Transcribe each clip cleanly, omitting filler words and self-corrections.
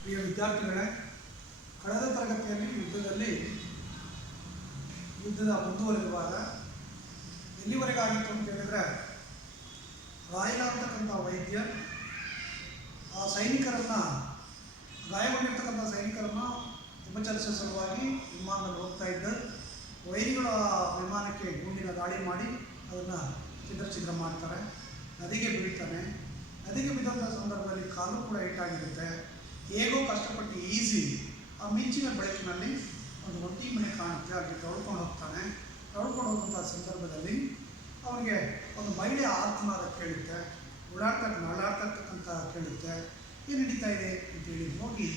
ಪ್ರಿಯ ವಿದ್ಯಾರ್ಥಿಗಳೇ, ಕಳೆದ ತರಗತಿಯಲ್ಲಿ ಯುದ್ಧದ ಮುಂದುವರೆದಿರುವಾಗ ಎಲ್ಲಿವರೆಗಾಗಿತ್ತು ಅಂತ ಹೇಳಿದರೆ, ರಾಯಲ ಅಂತಕ್ಕಂಥ ವೈದ್ಯ ಆ ಸೈನಿಕರನ್ನು, ಗಾಯಗೊಂಡಿರ್ತಕ್ಕಂಥ ಸೈನಿಕರನ್ನು ಉಪಚರಿಸುವ ಸಲುವಾಗಿ ವಿಮಾನದಲ್ಲಿ ಹೋಗ್ತಾ ಇದ್ದ ವೈರಿಗಳ ವಿಮಾನಕ್ಕೆ ಗುಂಡಿನ ದಾಳಿ ಮಾಡಿ ಅದನ್ನು ಛಿದ್ರ ಮಾಡ್ತಾರೆ. ನದಿಗೆ ಬೀಳ್ತಾನೆ. ನದಿಗೆ ಬಿದ್ದಂಥ ಸಂದರ್ಭದಲ್ಲಿ ಕಾಲು ಕೂಡ ಏಟಾಗಿರುತ್ತೆ. ಹೇಗೋ ಕಷ್ಟಪಟ್ಟು ಈಸಿ ಆ ಮಿಂಚಿನ ಬೆಳಕಿನಲ್ಲಿ ಒಂದು ಒಂಟಿ ಮನೆ ಕಾಣುತ್ತೆ. ಅಲ್ಲಿ ತೊಳ್ಕೊಂಡು ಹೋಗ್ತಾನೆ. ತೊಳ್ಕೊಂಡು ಹೋಗುವಂಥ ಸಂದರ್ಭದಲ್ಲಿ ಅವನಿಗೆ ಒಂದು ಮಹಿಳೆ ಆತ್ಮನಾದ ಕೇಳುತ್ತೆ, ನಳಾಡ್ತಕ್ಕಂಥ ಕೇಳುತ್ತೆ. ಏನು ನಡೀತಾ ಇದೆ ಅಂತೇಳಿ ಹೋಗಿ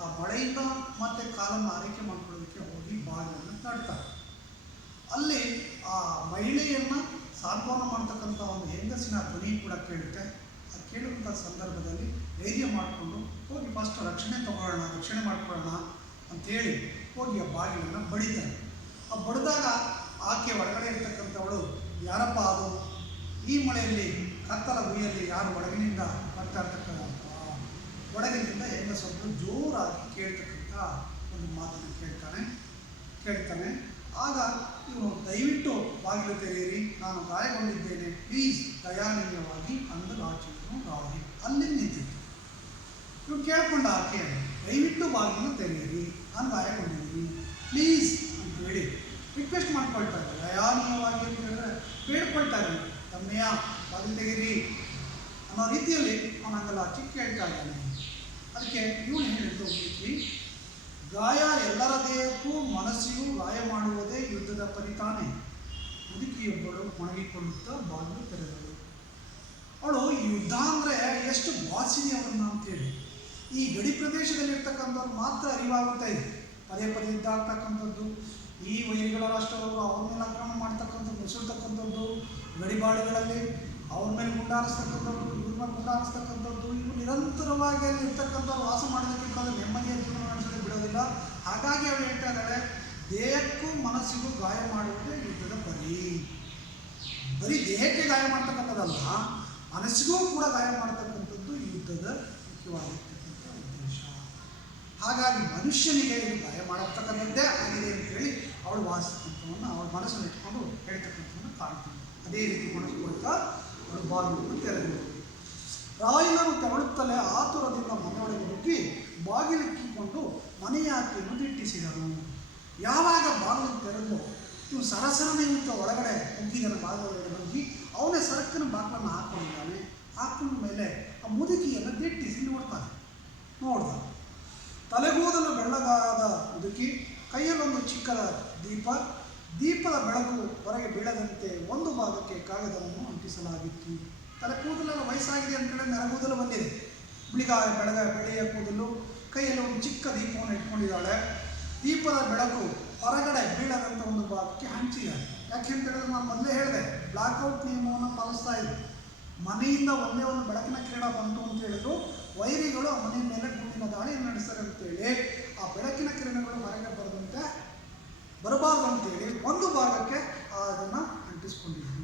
ಆ ಮಳೆಯಿಂದ ಮತ್ತು ಕಾಲನ್ನು ಆರೈಕೆ ಮಾಡ್ಕೊಳ್ಳೋದಕ್ಕೆ ಹೋಗಿ ಬಾಗಿಲನ್ನು ತಡ್ತಾರೆ. ಅಲ್ಲಿ ಆ ಮಹಿಳೆಯನ್ನು ಸಾಂತ್ವನ ಮಾಡ್ತಕ್ಕಂಥ ಒಂದು ಹೆಂಗಸಿನ ಧ್ವನಿ ಕೂಡ ಕೇಳುತ್ತೆ. ಆ ಕೇಳುವಂಥ ಸಂದರ್ಭದಲ್ಲಿ ಧೈರ್ಯ ಮಾಡಿಕೊಂಡು ಹೋಗಿ ಫಸ್ಟ್ ರಕ್ಷಣೆ ಮಾಡ್ಕೊಳ್ಳೋಣ ಅಂಥೇಳಿ ಹೋಗಿ ಆ ಬಾಗಿಲನ್ನು ಬಡಿತಾರೆ. ಆ ಬಡಿದಾಗ ಆಕೆ ಒಳಗಡೆ ಇರ್ತಕ್ಕಂಥವಳು, ಯಾರಪ್ಪ ಅದು, ಈ ಮಳೆಯಲ್ಲಿ ಕತ್ತಲ ಗುಯ್ಯಲ್ಲಿ ಯಾರು ಒಳಗಿನಿಂದ ಬರ್ತಾ ಇರ್ತಕ್ಕಂಥ ಒಳಗಿನಿಂದ ಹೆಂಗಸೊಬ್ಬರು ಜೋರಾಗಿ ಕೇಳ್ತಕ್ಕಂಥ ಒಂದು ಮಾತನ್ನು ಕೇಳ್ತಾನೆ. ಆಗ ಇವನು, ದಯವಿಟ್ಟು ಬಾಗಿಲು ತೆರೆಯಿರಿ, ನಾನು ಗಾಯಗೊಂಡಿದ್ದೇನೆ, ಪ್ಲೀಸ್ ದಯಾನೀಯವಾಗಿ ಅಂದು ಆಚೆಯನ್ನು ರಾವಿ ಅಲ್ಲಿ ನಿಂತಿತ್ತು. ಇವ್ರು ಕೇಳ್ಕೊಂಡ ಆಕೆ, ದಯವಿಟ್ಟು ಬಾಗಿಲು ತೆರೆಯಿರಿ, ನಾನು ಗಾಯಗೊಂಡಿದ್ದೀನಿ, ಪ್ಲೀಸ್ ಅಂತ ಹೇಳಿ ರಿಕ್ವೆಸ್ಟ್ ಮಾಡ್ಕೊಳ್ತಾ ಇದ್ದಾರೆ. ದಯಾನೀಯವಾಗಿ ಅಂತ ಹೇಳಿದ್ರೆ ಬೇಡ್ಕೊಳ್ತಾ ಇದ್ದಾನೆ, ತಮ್ಮಯ್ಯ ಬಾಗಿಲು ತೆಗೀರಿ ಅನ್ನೋ ರೀತಿಯಲ್ಲಿ ಅವನಂಗೆಲ್ಲ ಚಿಕ್ಕ ಕೇಳ್ತಾ ಇದ್ದಾನೆ. ಅದಕ್ಕೆ ಇವನು ಹೇಳಿದ್ದು ಮುದುಕಿ, ಗಾಯ ಎಲ್ಲರ ದೇಹಕ್ಕೂ ಮನಸ್ಸಿಗೂ ಗಾಯ ಮಾಡುವುದೇ ಯುದ್ಧದ ಪರಿತಾನೆ. ಮುದುಕಿಯೊಬ್ಬಳು ಒಣಗಿಕೊಳ್ಳುತ್ತಾ ಬಾಗಿಲು ತೆರೆದಳು. ಅವಳು ಯುದ್ಧ ಅಂದರೆ ಎಷ್ಟು ವಾಸಿನಿ ಅವರನ್ನ ಅಂತೇಳಿ ಈ ಗಡಿ ಪ್ರದೇಶದಲ್ಲಿರ್ತಕ್ಕಂಥವ್ರು ಮಾತ್ರ ಅರಿವಾಗುತ್ತಾ ಇದೆ. ಪದೇ ಯುದ್ಧ ಆಗ್ತಕ್ಕಂಥದ್ದು, ಈ ವೈರಿಗಳ ರಾಷ್ಟ್ರದವರು ಅವ್ರ ಮೇಲೆ ಆಕ್ರಮಣ ಮಾಡ್ತಕ್ಕಂಥದ್ದು, ನುಸುಳ್ತಕ್ಕಂಥದ್ದು, ಗಡಿಪಾಡುಗಳಲ್ಲಿ ಅವ್ರ ಮೇಲೆ ಗುಂಡಾರಿಸ್ತಕ್ಕಂಥದ್ದು, ಇವ್ರ ಮೇಲೆ ಗುಂಡಾರಿಸ್ತಕ್ಕಂಥದ್ದು, ಇವು ನಿರಂತರವಾಗಿ ಅಲ್ಲಿ ಇರ್ತಕ್ಕಂಥವ್ರು ವಾಸ ಮಾಡೋದಕ್ಕಿಂತ ನೆಮ್ಮದಿಯ ಜೀವನ ನಡೆಸೋದಕ್ಕೆ ಬಿಡೋದಿಲ್ಲ. ಹಾಗಾಗಿ ಅವಳು ಹೇಳ್ತಾ ಇದ್ದಾಳೆ, ದೇಹಕ್ಕೂ ಮನಸ್ಸಿಗೂ ಗಾಯ ಮಾಡುವುದೇ ಯುದ್ಧದ ಬರೀ ದೇಹಕ್ಕೆ ಗಾಯ ಮಾಡ್ತಕ್ಕಂಥದ್ದಲ್ಲ, ಮನಸ್ಸಿಗೂ ಕೂಡ ಗಾಯ ಮಾಡ್ತಕ್ಕಂಥದ್ದು ಯುದ್ಧದ ಮುಖ್ಯವಾಗಿರ್ತಕ್ಕಂಥ ಉದ್ದೇಶ. ಹಾಗಾಗಿ ಮನುಷ್ಯನಿಗೆ ಇದು ಗಾಯ ಮಾಡತಕ್ಕಂಥದ್ದೇ ಆಗಿದೆ ಅಂತೇಳಿ ಅವಳು ವಾಸ್ತಕ್ಕಂಥವನ್ನು ಅವಳ ಮನಸ್ಸನ್ನು ಇಟ್ಕೊಂಡು ಹೇಳ್ತಕ್ಕಂಥವನ್ನು ಕಾಣ್ತಾನೆ. ಅದೇ ರೀತಿ ಮನಸ್ಸುಕೊಳ್ತಾ ಅವಳು ಬಾಗಿಲನ್ನು ತೆರೆದಳು. ರಾಯಲನು ತೆವಳುತ್ತಲೇ ಆತುರದಿಂದ ಮನೆಯೊಳಗೆ ನುಗ್ಗಿ ಬಾಗಿಲಿಕ್ಕಿಕೊಂಡು ಮನೆಯಾಕೆಯನ್ನು ದಿಟ್ಟಿಸಿದನು. ಯಾವಾಗ ಬಾಗಿಲು ತೆರೆದು ಇವು ಸರಸರನೆ ಇಂಥ ಒಳಗಡೆ ನುಗ್ಗಿದನು. ಬಾಗಿಲೊಳಗಡೆ ನುಗ್ಗಿ ಅವನೇ ಸರಕಿನ ಬಾಗಿಲನ್ನು ಹಾಕ್ಕೊಂಡಿದ್ದಾನೆ. ಹಾಕೊಂಡ ಮೇಲೆ ಆ ಮುದುಕಿಯನ್ನು ದಿಟ್ಟಿಸಿ ನೋಡ್ದ. ತಲೆಗೂದಲು ಬೆಳ್ಳಗಾದ ಮುದುಕಿ, ಕೈಯಲ್ಲೊಂದು ಚಿಕ್ಕದ ದೀಪದ ಬೆಳಕು ಹೊರಗೆ ಬೀಳದಂತೆ ಒಂದು ಭಾಗಕ್ಕೆ ಕಾಗದವನ್ನು ಅಂಟಿಸಲಾಗಿತ್ತು. ತಲೆ ಕೂದಲೆಲ್ಲ ವಯಸ್ಸಾಗಿದೆ ಅಂತೇಳಿ ನೆರಗೂದಲು ಬಂದಿದೆ, ಬೆಳೆಯ ಕೂದಲು, ಕೈಯಲ್ಲಿ ಒಂದು ಚಿಕ್ಕ ದೀಪವನ್ನು ಇಟ್ಕೊಂಡಿದ್ದಾಳೆ. ದೀಪದ ಬೆಳಕು ಹೊರಗಡೆ ಬೀಳದಂಥ ಒಂದು ಭಾಗಕ್ಕೆ ಹಂಚಿದ್ದಾಳೆ. ಯಾಕೆ ಅಂತ ಹೇಳಿದ್ರೆ, ನಾನು ಮೊದಲೇ ಹೇಳಿದೆ, ಬ್ಲ್ಯಾಕ್ಔಟ್ ನಿಯಮವನ್ನು ಪಾಲಿಸ್ತಾ ಇದೆ. ಮನೆಯಿಂದ ಒಂದೇ ಒಂದು ಬೆಳಕಿನ ಕಿರಣ ಬಂತು ಅಂತ ಹೇಳಿದ್ರು ವೈರಿಗಳು ಆ ಮನೆಯ ಮೇಲೆ ಗುಂಡಿನ ದಾಳಿಯನ್ನು ನಡೆಸ್ತಾರೆ ಅಂತೇಳಿ ಆ ಬೆಳಕಿನ ಕಿರಣಗಳು ಹೊರಗೆ ಬರಬಾರ್ದು ಅಂತೇಳಿ ಒಂದು ಭಾಗಕ್ಕೆ ಅದನ್ನು ಅಂಟಿಸ್ಕೊಂಡಿದ್ರು.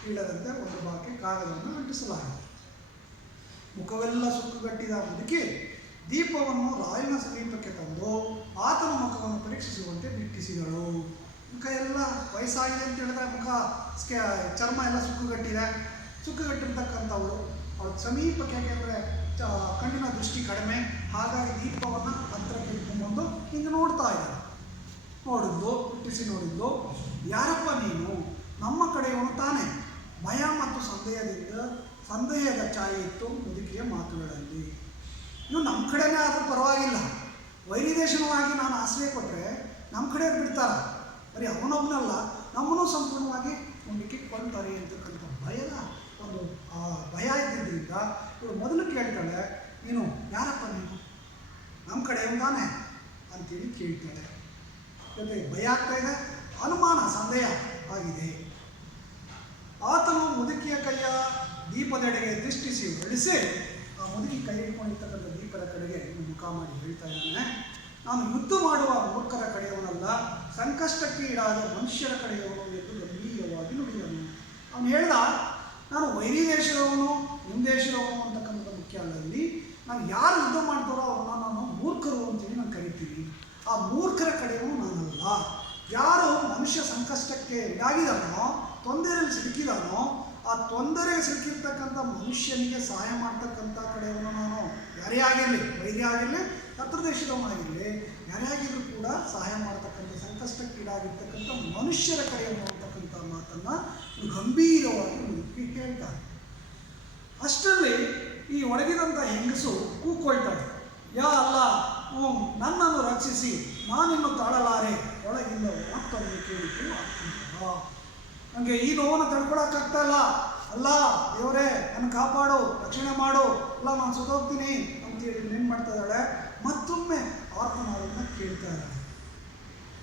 ಬೀಳದಂತೆ ಒಂದು ಭಾಗಕ್ಕೆ ಕಾಗದವನ್ನು ಅಂಟಿಸಲಾಗಿದೆ. ಮುಖವೆಲ್ಲ ಸುಕ್ಕುಗಟ್ಟಿದ ಮುದುಕಿ ದೀಪವನ್ನು ರಾಯನ ಸಮೀಪಕ್ಕೆ ತಂದು ಆತನ ಮುಖವನ್ನು ಪರೀಕ್ಷಿಸುವಂತೆ ದಿಟ್ಟಿಸಿದಳು. ಮುಖ ಎಲ್ಲ ವಯಸ್ಸಾಗಿದೆ ಅಂತ ಹೇಳಿದ್ರೆ ಮುಖ ಚರ್ಮ ಎಲ್ಲ ಸುಕ್ಕುಗಟ್ಟಿರ್ತಕ್ಕಂಥವಳು ಅವಳು ಸಮೀಪಕ್ಕೆ, ಯಾಕೆಂದರೆ ಕಣ್ಣಿನ ದೃಷ್ಟಿ ಕಡಿಮೆ, ಹಾಗಾಗಿ ದೀಪವನ್ನು ಹತ್ತಿರಕ್ಕೆ ಇಟ್ಕೊಂಡ್ಬಂದು ಹಿಂಗೆ ನೋಡ್ತಾ ಇದ್ದಾಳೆ. ನೋಡಿದ್ಲು. ಯಾರಪ್ಪ ನೀನು? ನಮ್ಮ ಕಡೆಯವನು ತಾನೆ? ಭಯ ಮತ್ತು ಸಂದೇಹದ ಛಾಯೆ ಇತ್ತು ಮುದುಕಿಯ ಮಾತುಗಳಲ್ಲಿ. ಇವು ನಮ್ಮ ಕಡೆನೇ ಆದರೂ ಪರವಾಗಿಲ್ಲ, ವೈರಿ ದೇಶವಾಗಿ ನಾನು ಆಶ್ರಯ ಕೊಟ್ಟರೆ ನಮ್ಮ ಕಡೆ ಬಿಡ್ತಾರ, ಬರೀ ಅವನೊಬ್ಬನಲ್ಲ ನಮ್ಮನ್ನೂ ಸಂಪೂರ್ಣವಾಗಿ ಮುಂದಕ್ಕೆ ಕೊಳ್ತಾರೆ ಅಂತಕ್ಕಂಥ ಒಂದು ಭಯ ಇದ್ದಿದ್ದರಿಂದ ಇವಳು ಮೊದಲು ಕೇಳ್ತಾಳೆ, ನೀನು ಯಾರಪ್ಪ ನೀನು? ನಮ್ಮ ಕಡೆಯವನು ತಾನೆ ಅಂತೇಳಿ ಕೇಳ್ತಾಳೆ. ಜೊತೆಗೆ ಭಯ ಆಗ್ತಾ ಇದೆ, ಅನುಮಾನ, ಸಂದೇಹ ಆಗಿದೆ. ಆತನು ಮುದುಕಿಯ ಕೈಯ ದೀಪದೆಡೆಗೆ ದೃಷ್ಟಿಸಿ ಹೊಳಿಸಿ ಆ ಮುದುಕಿ ಕೈ ಹಿಡ್ಕೊಂಡಿರ್ತಕ್ಕಂಥ ದೀಪದ ಕಡೆಗೆ ಮುಖ ಮಾಡಿ ಹೇಳ್ತಾ ಇದ್ದಾನೆ, ನಾನು ಯುದ್ಧ ಮಾಡುವ ಮೂರ್ಖರ ಕಡೆಯವನಲ್ಲ, ಸಂಕಷ್ಟಕ್ಕೆ ಈಡಾದ ಮನುಷ್ಯರ ಕಡೆಯವನು ಎಂದು ಗಂಭೀರವಾಗಿ ನುಡಿದನು. ಅವನು ಹೇಳ್ದ, ನಾನು ವೈರಿ ದೇಶದವನು ನಿಮ್ಮ ದೇಶದವನು ಅಂತಕ್ಕಂಥ ಮುಖ್ಯ ಅಲ್ಲ. ಇಲ್ಲಿ ನಾನು ಯಾರು ಯುದ್ಧ ಮಾಡ್ತಾರೋ ಅವ್ರನ್ನ ನಾನು ಮನುಷ್ಯನಿಗೆ ಸಹಾಯ ಮಾಡ್ತಕ್ಕಂಥ ಕಡೆಯವನು ನಾನು, ಯಾರೇ ಆಗಿರಲಿ, ವೈದ್ಯ ಆಗಿರಲಿ, ಹತ್ರ ದೇಶದವನಾಗಿರಲಿ, ಯಾರೇ ಆಗಿದ್ರೂ ಕೂಡ ಸಹಾಯ ಮಾಡ್ತಕ್ಕಂಥ, ಸಂಕಷ್ಟಕ್ಕೀಡಾಗಿರ್ತಕ್ಕಂಥ ಮನುಷ್ಯರ ಕಡೆಯವನು ಅಂತಕ್ಕಂಥ ಮಾತನ್ನು ಗಂಭೀರವಾಗಿ ಹುಡುಕಿ ಕೇಳ್ತಾರೆ. ಅಷ್ಟರಲ್ಲಿ ಈ ಒಣಗಿದಂಥ ಹೆಂಗಸು ಕೂಕೊಳ್ತಾಳೆ, ಯಾ ಅಲ್ಲ, ನನ್ನನ್ನು ರಕ್ಷಿಸಿ, ನಾನಿನ್ನು ತಾಳಲಾರೆ, ಒಳಗಿಂದ ಮಾತನ್ನು ಕೇಳಿತು ಆಗ್ತಿಲ್ಲ. ನನಗೆ ಈ ನೋವನ್ನು ತಡ್ಕೊಳಕ್ಕಾಗ್ತಾ ಇಲ್ಲ, ಅಲ್ಲ ದೇವರೇ ನನ್ನ ಕಾಪಾಡು, ರಕ್ಷಣೆ ಮಾಡು, ಅಲ್ಲ ನಾನು ಸುತ್ತೋಗ್ತೀನಿ ಅಂತೇಳಿ ಏನು ಮಾಡ್ತಾ ಇದ್ದಾಳೆ, ಮತ್ತೊಮ್ಮೆ ಆರ್ತನಾದನ್ನು ಕೇಳ್ತಾ ಇದ್ದಾಳೆ.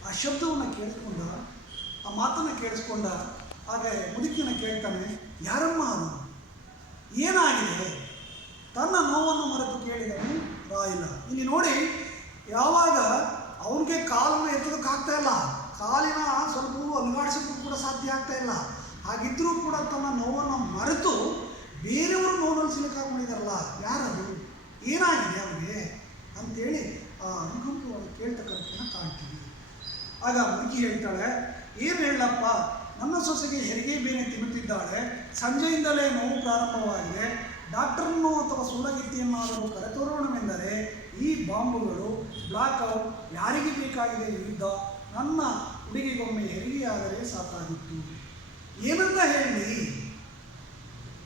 ಆ ಶಬ್ದವನ್ನು ಕೇಳಿಸ್ಕೊಂಡ, ಆ ಮಾತನ್ನು ಕೇಳಿಸ್ಕೊಂಡ ಹಾಗೆ ಮುದುಕಿನ ಕೇಳ್ತಾನೆ, ಯಾರಮ್ಮ ಅವನು, ಏನಾಗಿದೆ? ತನ್ನ ನೋವನ್ನು ಮರೆತು ಕೇಳಿದನು ರಾಯಿಲ್ಲ. ಇಲ್ಲಿ ನೋಡಿ, ಯಾವಾಗ ಅವನಿಗೆ ಕಾಲನ್ನು ಎತ್ತೋದಕ್ಕಾಗ್ತಾ ಇಲ್ಲ, ಕಾಲಿನ ಸ್ವಲ್ಪ ಅಲುಗಾಡಿಸೋಕ್ಕೂ ಕೂಡ ಸಾಧ್ಯ ಆಗ್ತಾ ಇಲ್ಲ, ಹಾಗಿದ್ರೂ ಕೂಡ ತನ್ನ ನೋವನ್ನು ಮರೆತು ಬೇರೆಯವರು ನೋವನ್ನು ಸಿಲುಕಾಕೊಂಡಿದ್ದಾರಲ್ಲ, ಯಾರದು, ಏನಾಗಿದೆ ಅವನಿಗೆ ಅಂತೇಳಿ ಆ ಅನುಕಂಪವನ್ನು ಕೇಳ್ತಕ್ಕಂಥದ್ದನ್ನು ಕಾಣ್ತೀವಿ. ಆಗ ಮುದುಕಿ ಹೇಳ್ತಾಳೆ, ಏನು ಹೇಳಪ್ಪ, ನನ್ನ ಸೊಸೆಗೆ ಹೆರಿಗೆ ಬೇನೆ ತಿನ್ನುತ್ತಿದ್ದಾಳೆ, ಸಂಜೆಯಿಂದಲೇ ನೋವು ಪ್ರಾರಂಭವಾಗಿದೆ, ಡಾಕ್ಟರನ್ನು ಅಥವಾ ಸೂಲಗಿತ್ತಿಯನ್ನಾದರೂ ಕರೆತರೋಣವೆಂದರೆ ಈ ಬಾಂಬುಗಳು, ಬ್ಲಾಕ್ಔಟ್, ಯಾರಿಗೆ ಬೇಕಾಗಿದೆ ಯುದ್ಧ, ನನ್ನ ಹುಡುಗಿಗೊಮ್ಮೆ ಹೆರಿಗೆಯಾದರೆ ಸಾಕಾಗಿತ್ತು. ಏನಂತ ಹೇಳಿ,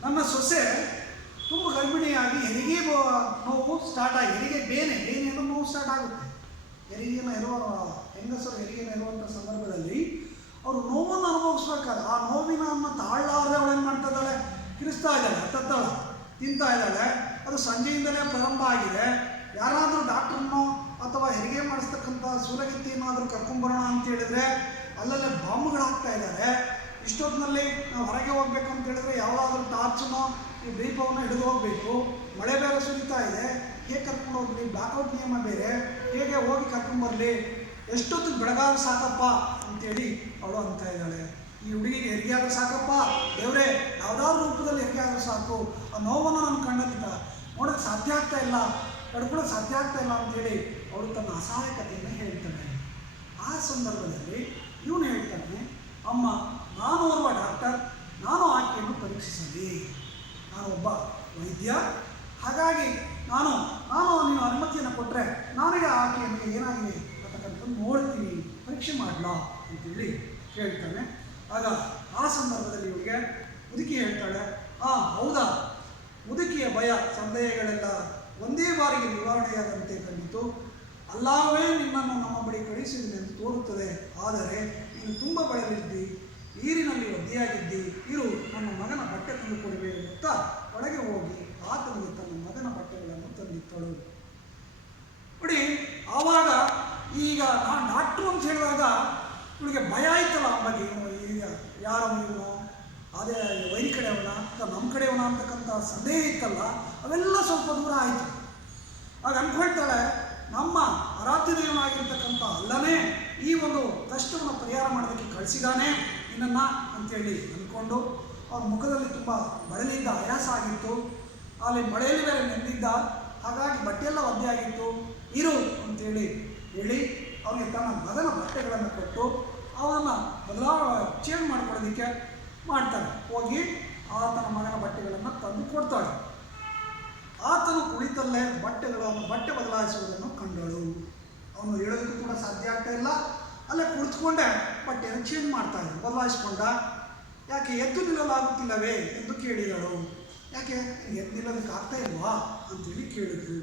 ನನ್ನ ಸೊಸೆ ತುಂಬ ಗರ್ಭಿಣಿಯಾಗಿ ಹೆರಿಗೆ ನೋವು ಸ್ಟಾರ್ಟ್ ಆಗಿ, ಹೆರಿಗೆ ಬೇನೆಯನ್ನು ನೋವು ಸ್ಟಾರ್ಟ್ ಆಗುತ್ತೆ. ಹೆರಿಗೆಯನ್ನು ಹೆರುವ ಹೆಂಗಸರು ಹೆರಿಗೆಯನ್ನು ಹೆರುವಂಥ ಸಂದರ್ಭದಲ್ಲಿ ಅವರು ನೋವನ್ನು ಅನುಭವಿಸ್ಬೇಕಾದ್ರೆ ಆ ನೋವಿನ ತಾಳಲಾರದೆ ಅವಳು ಏನು ಮಾಡ್ತಾ ಇದ್ದಾಳೆ, ಕಿರಿಸ್ತಾ ಇದ್ದಾಳೆ, ಹತ್ತತ್ತಾಳೆ, ತಿಂತಾ ಇದ್ದಾಳೆ. ಅದು ಸಂಜೆಯಿಂದಲೇ ಪ್ರಾರಂಭ ಆಗಿದೆ. ಯಾರಾದರೂ ಡಾಕ್ಟ್ರನ್ನೋ ಅಥವಾ ಹೆರಿಗೆ ಮಾಡಿಸ್ತಕ್ಕಂಥ ಸೂಲಗಿತ್ತಿಯನ್ನಾದರೂ ಕರ್ಕೊಂಬರೋಣ ಅಂತ ಹೇಳಿದ್ರೆ ಅಲ್ಲಲ್ಲೇ ಬಾಂಬುಗಳಾಗ್ತಾ ಇದ್ದಾರೆ. ಇಷ್ಟೊತ್ತಿನಲ್ಲಿ ನಾವು ಹೊರಗೆ ಹೋಗ್ಬೇಕು ಅಂತ ಹೇಳಿದ್ರೆ ಯಾವಾದರೂ ಟಾರ್ಚನ್ನು, ಈ ದೀಪವನ್ನು ಹಿಡಿದು ಹೋಗಬೇಕು, ಮಳೆ ಬೇರೆ ಸುರಿತಾ ಇದೆ, ಹೇಗೆ ಕರ್ಕೊಂಡು ಹೋಗ್ಲಿ, ಬ್ಲಾಕ್ಔಟ್ ನಿಯಮ ಬೇರೆ, ಹೇಗೆ ಹೋಗಿ ಕರ್ಕೊಂಬರಲಿ, ಎಷ್ಟೊತ್ತಿಗೆ ಬೆಳಗಾದ್ರೆ ಸಾಕಪ್ಪ ಅಂತೇಳಿ ಅವಳು ಅಂತ ಇದ್ದಾಳೆ. ಈ ಹುಡುಗಿಗೆ ಹೆರಿಗೆ ಆದರೂ ಸಾಕಪ್ಪ, ದೇವರೇ ಯಾವುದಾದ್ರೂ ರೂಪದಲ್ಲಿ ಹೆರಿಗೆ ಆದರೂ ಸಾಕು, ಆ ನೋವನ್ನು ನಾನು ಕಂಡಿದ್ದ ನೋಡೋಕ್ಕೆ ಸಾಧ್ಯ ಆಗ್ತಾ ಇಲ್ಲ, ತಡ್ಕೊಳ್ಳೋಕೆ ಸಾಧ್ಯ ಆಗ್ತಾ ಇಲ್ಲ ಅಂತೇಳಿ ಅವಳು ತನ್ನ ಅಸಹಾಯಕತೆಯನ್ನು ಹೇಳ್ತಾನೆ. ಆ ಸಂದರ್ಭದಲ್ಲಿ ಇವನು ಹೇಳ್ತಾನೆ, ಅಮ್ಮ, ನಾನು ಓರ್ವ ಡಾಕ್ಟರ್, ನಾನು ಆಕೆಯನ್ನು ಪರೀಕ್ಷಿಸಲಿ, ನಾನು ಒಬ್ಬ ವೈದ್ಯ, ಹಾಗಾಗಿ ನಾನು ನೀನು ಅನುಮತಿಯನ್ನು ಕೊಟ್ಟರೆ ನನಗೆ ಆಕೆಯನ್ನು ಏನಾಗಿದೆ ಅಂತಕ್ಕಂಥದ್ದು ನೋಡ್ತೀನಿ, ಪರೀಕ್ಷೆ ಮಾಡಲಾ ಅಂತೇಳಿ ಹೇಳ್ತಾನೆ. ಆಗ ಆ ಸಂದರ್ಭದಲ್ಲಿ ಇವಳಿಗೆ ಮುದುಕಿ ಹೇಳ್ತಾಳೆ, ಹೌದಾ, ಮುದುಕಿಯ ಭಯ ಸಂದೇಹಗಳೆಲ್ಲ ಒಂದೇ ಬಾರಿಗೆ ನಿವಾರಣೆಯಾದಂತೆ ಕಂಡಿತು. ಅಲ್ಲಾಹವೇ ನಿನ್ನನ್ನು ನಮ್ಮ ಬಳಿ ಕಳಿಸಿದನೆಂದು ತೋರುತ್ತದೆ, ಆದರೆ ನೀನು ತುಂಬ ಬಳಲಿದ್ದಿ, ನೀರಿನಲ್ಲಿ ಒದ್ದೆಯಾಗಿದ್ದಿ, ಇರು ನನ್ನ ಮಗನ ಬಟ್ಟೆ ತಂದು ಕೊಡಬೇಕು ಅಂತ ಒಳಗೆ ಹೋಗಿ ಆತನಿಗೆ ತನ್ನ ಮಗನ ಬಟ್ಟೆಗಳನ್ನು ತಂದಿತ್ತಳು. ನೋಡಿ, ಆವಾಗ ಈಗ ನಾನು ಡಾಕ್ಟ್ರು ಅಂತ ಹೇಳಿದಾಗ ಇವಳಿಗೆ ಭಯ ಆಯ್ತಲ್ಲ, ಅಮ್ಮಗೆ ಈಗ ಯಾರು ಇವನು, ಅದೇ ವೈರಿ ಕಡೆಯವನ ಅಥವಾ ನಮ್ಮ ಕಡೆಯವನ ಅಂತಕ್ಕಂಥ ಸಂದೇಹ ಇತ್ತಲ್ಲ, ಅವೆಲ್ಲ ಸ್ವಲ್ಪ ದೂರ ಆಯಿತು. ಆಗ ಅಂದ್ಕೊಳ್ತಾಳೆ, ನಮ್ಮ ಆರಾಧ್ಯ ದೇವನಾಗಿರ್ತಕ್ಕಂಥ ಅಲ್ಲನೇ ಈ ಒಂದು ಕಷ್ಟವನ್ನು ಪರಿಹಾರ ಮಾಡೋದಕ್ಕೆ ಕಳಿಸಿದಾನೆ ನಿನ್ನನ್ನು ಅಂತೇಳಿ ಅಂದ್ಕೊಂಡು, ಅವ್ರ ಮುಖದಲ್ಲಿ ತುಂಬ ಬಳಲಿದ್ದ, ಆಯಾಸ ಆಗಿತ್ತು, ಅಲ್ಲಿ ಮಳೆಯಲ್ಲಿ ಬೇರೆ ನೆಂದಿದ್ದ, ಹಾಗಾಗಿ ಬಟ್ಟೆಯೆಲ್ಲ ಒದ್ದೆ ಆಗಿತ್ತು, ಇರು ಅಂತೇಳಿ ಹೇಳಿ ಅವನಿಗೆ ತನ್ನ ಮಗನ ಬಟ್ಟೆಗಳನ್ನು ಕೊಟ್ಟು ಅವನನ್ನು ಚೇಂಜ್ ಮಾಡ್ಕೊಳ್ಳೋದಕ್ಕೆ ಮಾಡ್ತಾನೆ. ಹೋಗಿ ಆತನ ಮಗನ ಬಟ್ಟೆಗಳನ್ನು ತಂದು ಕೊಡ್ತಾಳೆ. ಆತನು ಕುಳಿತಲ್ಲೇ ಬಟ್ಟೆ ಬದಲಾಯಿಸುವುದನ್ನು ಕಂಡಳು. ಅವನು ಹೇಳೋದಕ್ಕೂ ಕೂಡ ಸಾಧ್ಯ ಆಗ್ತಾ ಇಲ್ಲ, ಅಲ್ಲೇ ಕುಳಿತುಕೊಂಡೆ ಬಟ್ಟೆಯನ್ನು ಚೇಂಜ್ ಮಾಡ್ತಾ ಇದ್ದ, ಬದಲಾಯಿಸ್ಕೊಂಡ. ಯಾಕೆ ಎದ್ದು ನಿಲ್ಲಲಾಗುತ್ತಿಲ್ಲವೇ ಎಂದು ಕೇಳಿದಳು. ಯಾಕೆ ಎದ್ದು ನಿಲ್ಲೋದಕ್ಕೆ ಆಗ್ತಾ ಇಲ್ವಾ ಅಂತೇಳಿ ಕೇಳಿದ್ರು.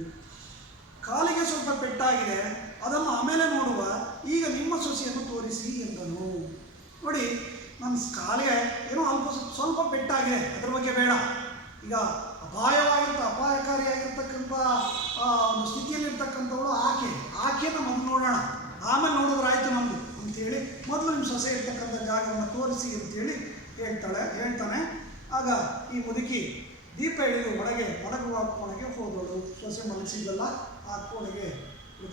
ಕಾಲಿಗೆ ಸ್ವಲ್ಪ ಪೆಟ್ಟಾಗಿದೆ, ಅದನ್ನು ಆಮೇಲೆ ನೋಡುವ, ಈಗ ನಿಮ್ಮ ಸೊಸೆಯನ್ನು ತೋರಿಸಿ ಎಂದನು. ನೋಡಿ, ನನ್ನ ಕಾಲಿಗೆ ಏನೋ ಸ್ವಲ್ಪ ಪೆಟ್ಟಾಗಿದೆ, ಅದ್ರ ಬಗ್ಗೆ ಬೇಡ, ಈಗ ಅಪಾಯಕಾರಿಯಾಗಿರ್ತಕ್ಕಂಥ ಒಂದು ಸ್ಥಿತಿಯಲ್ಲಿರ್ತಕ್ಕಂಥವಳು ಆಕೆಯನ್ನು ಮೊದಲು ನೋಡೋಣ, ಆಮೇಲೆ ನೋಡಿದ್ರಾಯ್ತು ನಮ್ಮದು ಅಂಥೇಳಿ ಮೊದಲು ನಿಮ್ಮ ಸೊಸೆ ಇರ್ತಕ್ಕಂಥ ಜಾಗವನ್ನು ತೋರಿಸಿ ಅಂತೇಳಿ ಹೇಳ್ತಾನೆ. ಆಗ ಈ ಮುದುಕಿ ದೀಪ ಹಿಡಿದು ಒಳಗೆ ಮಲಗುವ ಕೋಣೆಗೆ ಹೋದಳು. ಸೊಸೆ ಮಲಗಿಸಿದ್ದಲ್ಲ ಆ ಕೋಣೆಗೆ